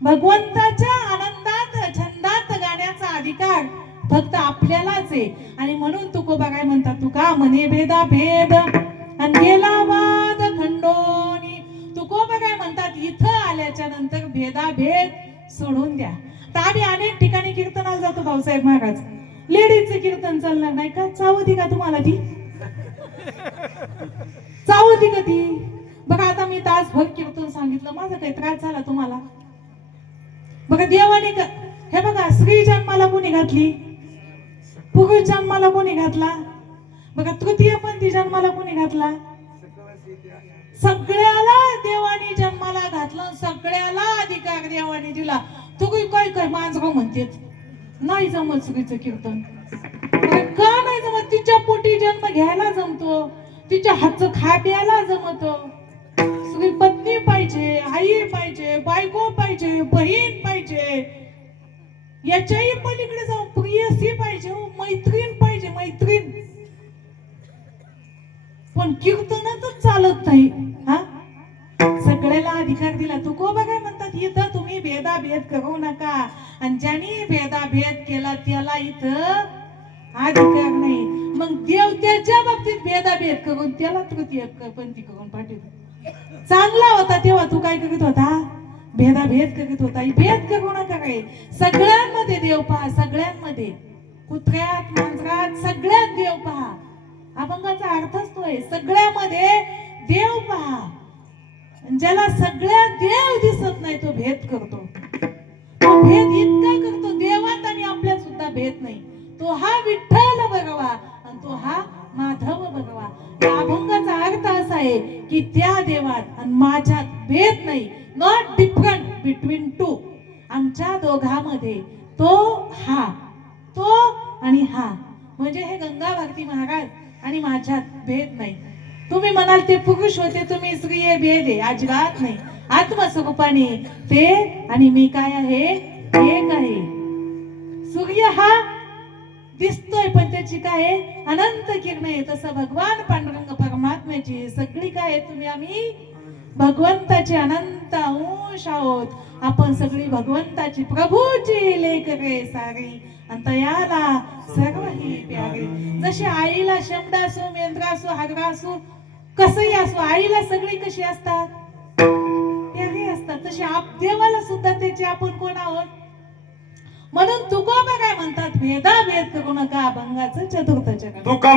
भगवंताच्या आनंदात छंदात गाण्याचा अधिकार फक्त आपल्यालाच आहे. आणि म्हणून तुकोबा काय म्हणतात तुका म्हणे भेदा भेद आणि गेला वाद खंडोनी. तुकोबा काय म्हणतात इथं आल्याच्या नंतर भेदाभेद सोडून द्या. तर आम्ही अनेक ठिकाणी कीर्तनाला जातो भाऊसाहेब महाराज. लेडीजचं कीर्तन चालणार नाही का? चावती का तुम्हाला ती? चावती का ती? बघा आता मी तासभर कीर्तन सांगितलं माझा काही त्रास झाला तुम्हाला? बघा देवाने हे बघा स्त्री जन्माला कोणी घातली? पुरुष जन्माला कोणी घातला? बघा तृतीयपंथी जन्माला कोणी घातला? सगळ्याला देवाने जन्माला घातलं. सगळ्याला अधिकार देवाने दिला. तुम्ही काय काय मांजगाव म्हणतेत नाही जमत स्त्रीचं कीर्तन. का नाही जमत? तिच्या पोटी जन्म घ्यायला जमतो. तिच्या हातचं खाप्याला जमत. स्त्री पत्नी पाहिजे, आई पाहिजे, बायको पाहिजे, बहीण पाहिजे. याच्याही पलीकडे जाऊ प्रियसी पाहिजे, मैत्रीण पाहिजे, मैत्रीण. पण कीर्तनातच चालत नाही. हा सगळ्या आपल्याला अधिकार दिला. तुकोबा काय म्हणतात, इथं तुम्ही भेदाभेद करू नका, आणि ज्यांनी भेदाभेद केला त्याला इथं अधिकार नाही. मग देव त्याच्या बाबतीत भेदाभेद करून त्याला तृतीयपंथी करून पाठवतो. चांगला होता तेव्हा तू काय करीत होता, भेदाभेद करीत होता. भेद करू नका काय, सगळ्यांमध्ये देव पहा, सगळ्यांमध्ये, कुत्र्यात मांजरात सगळ्यात देव पहा. अभंगाचा अर्थच तो आहे, सगळ्यामध्ये देव पहा. ज्याला सगळ्या देव दिसत नाही तो भेद करतो. तो भेद इतका करतो, देवात आणि आपल्यात सुद्धा भेद नाही. तो हा विठ्ठल भगवा आणि तो हा माधव भगवा. या अभंगाचा अर्थ असा आहे की त्या देवात आणि माझ्यात भेद नाही, नॉट डिफरंट बिटवीन टू. आमच्या दोघांमध्ये तो हा, तो आणि हा, म्हणजे हे गंगा भारती महाराज आणि माझ्यात भेद नाही. तुम्ही म्हणाल ते पुरुष होते, तुम्ही स्त्री आहे, भेद आहे, अजिबात नाही. आत्मस्वरूपाने ते आणि मी काय आहे, एक आहे. सूर्य हा दिसतोय पण त्याची काय आहे, अनंत किरण आहे. तसं भगवान पांडुरंग परमात्म्याची सगळी काय आहे, तुम्ही आम्ही भगवंताचे अनंत अंश आहोत. आपण सगळी भगवंताची प्रभूची लेकरे सारी, अंतयाला सर्व ही प्यारी. जशी आईला शब्द असो, मेंद्र असो, हागरा असो, कसंही असो, आईला सगळी कशी असतात, प्यारी असतात. तशी देवाला सुद्धा त्याचे आपण कोण आहोत. म्हणून तुकोबा काय म्हणतात, भेदाभेद करू नका. अभंगाचं चतुर्थ चरण. तुका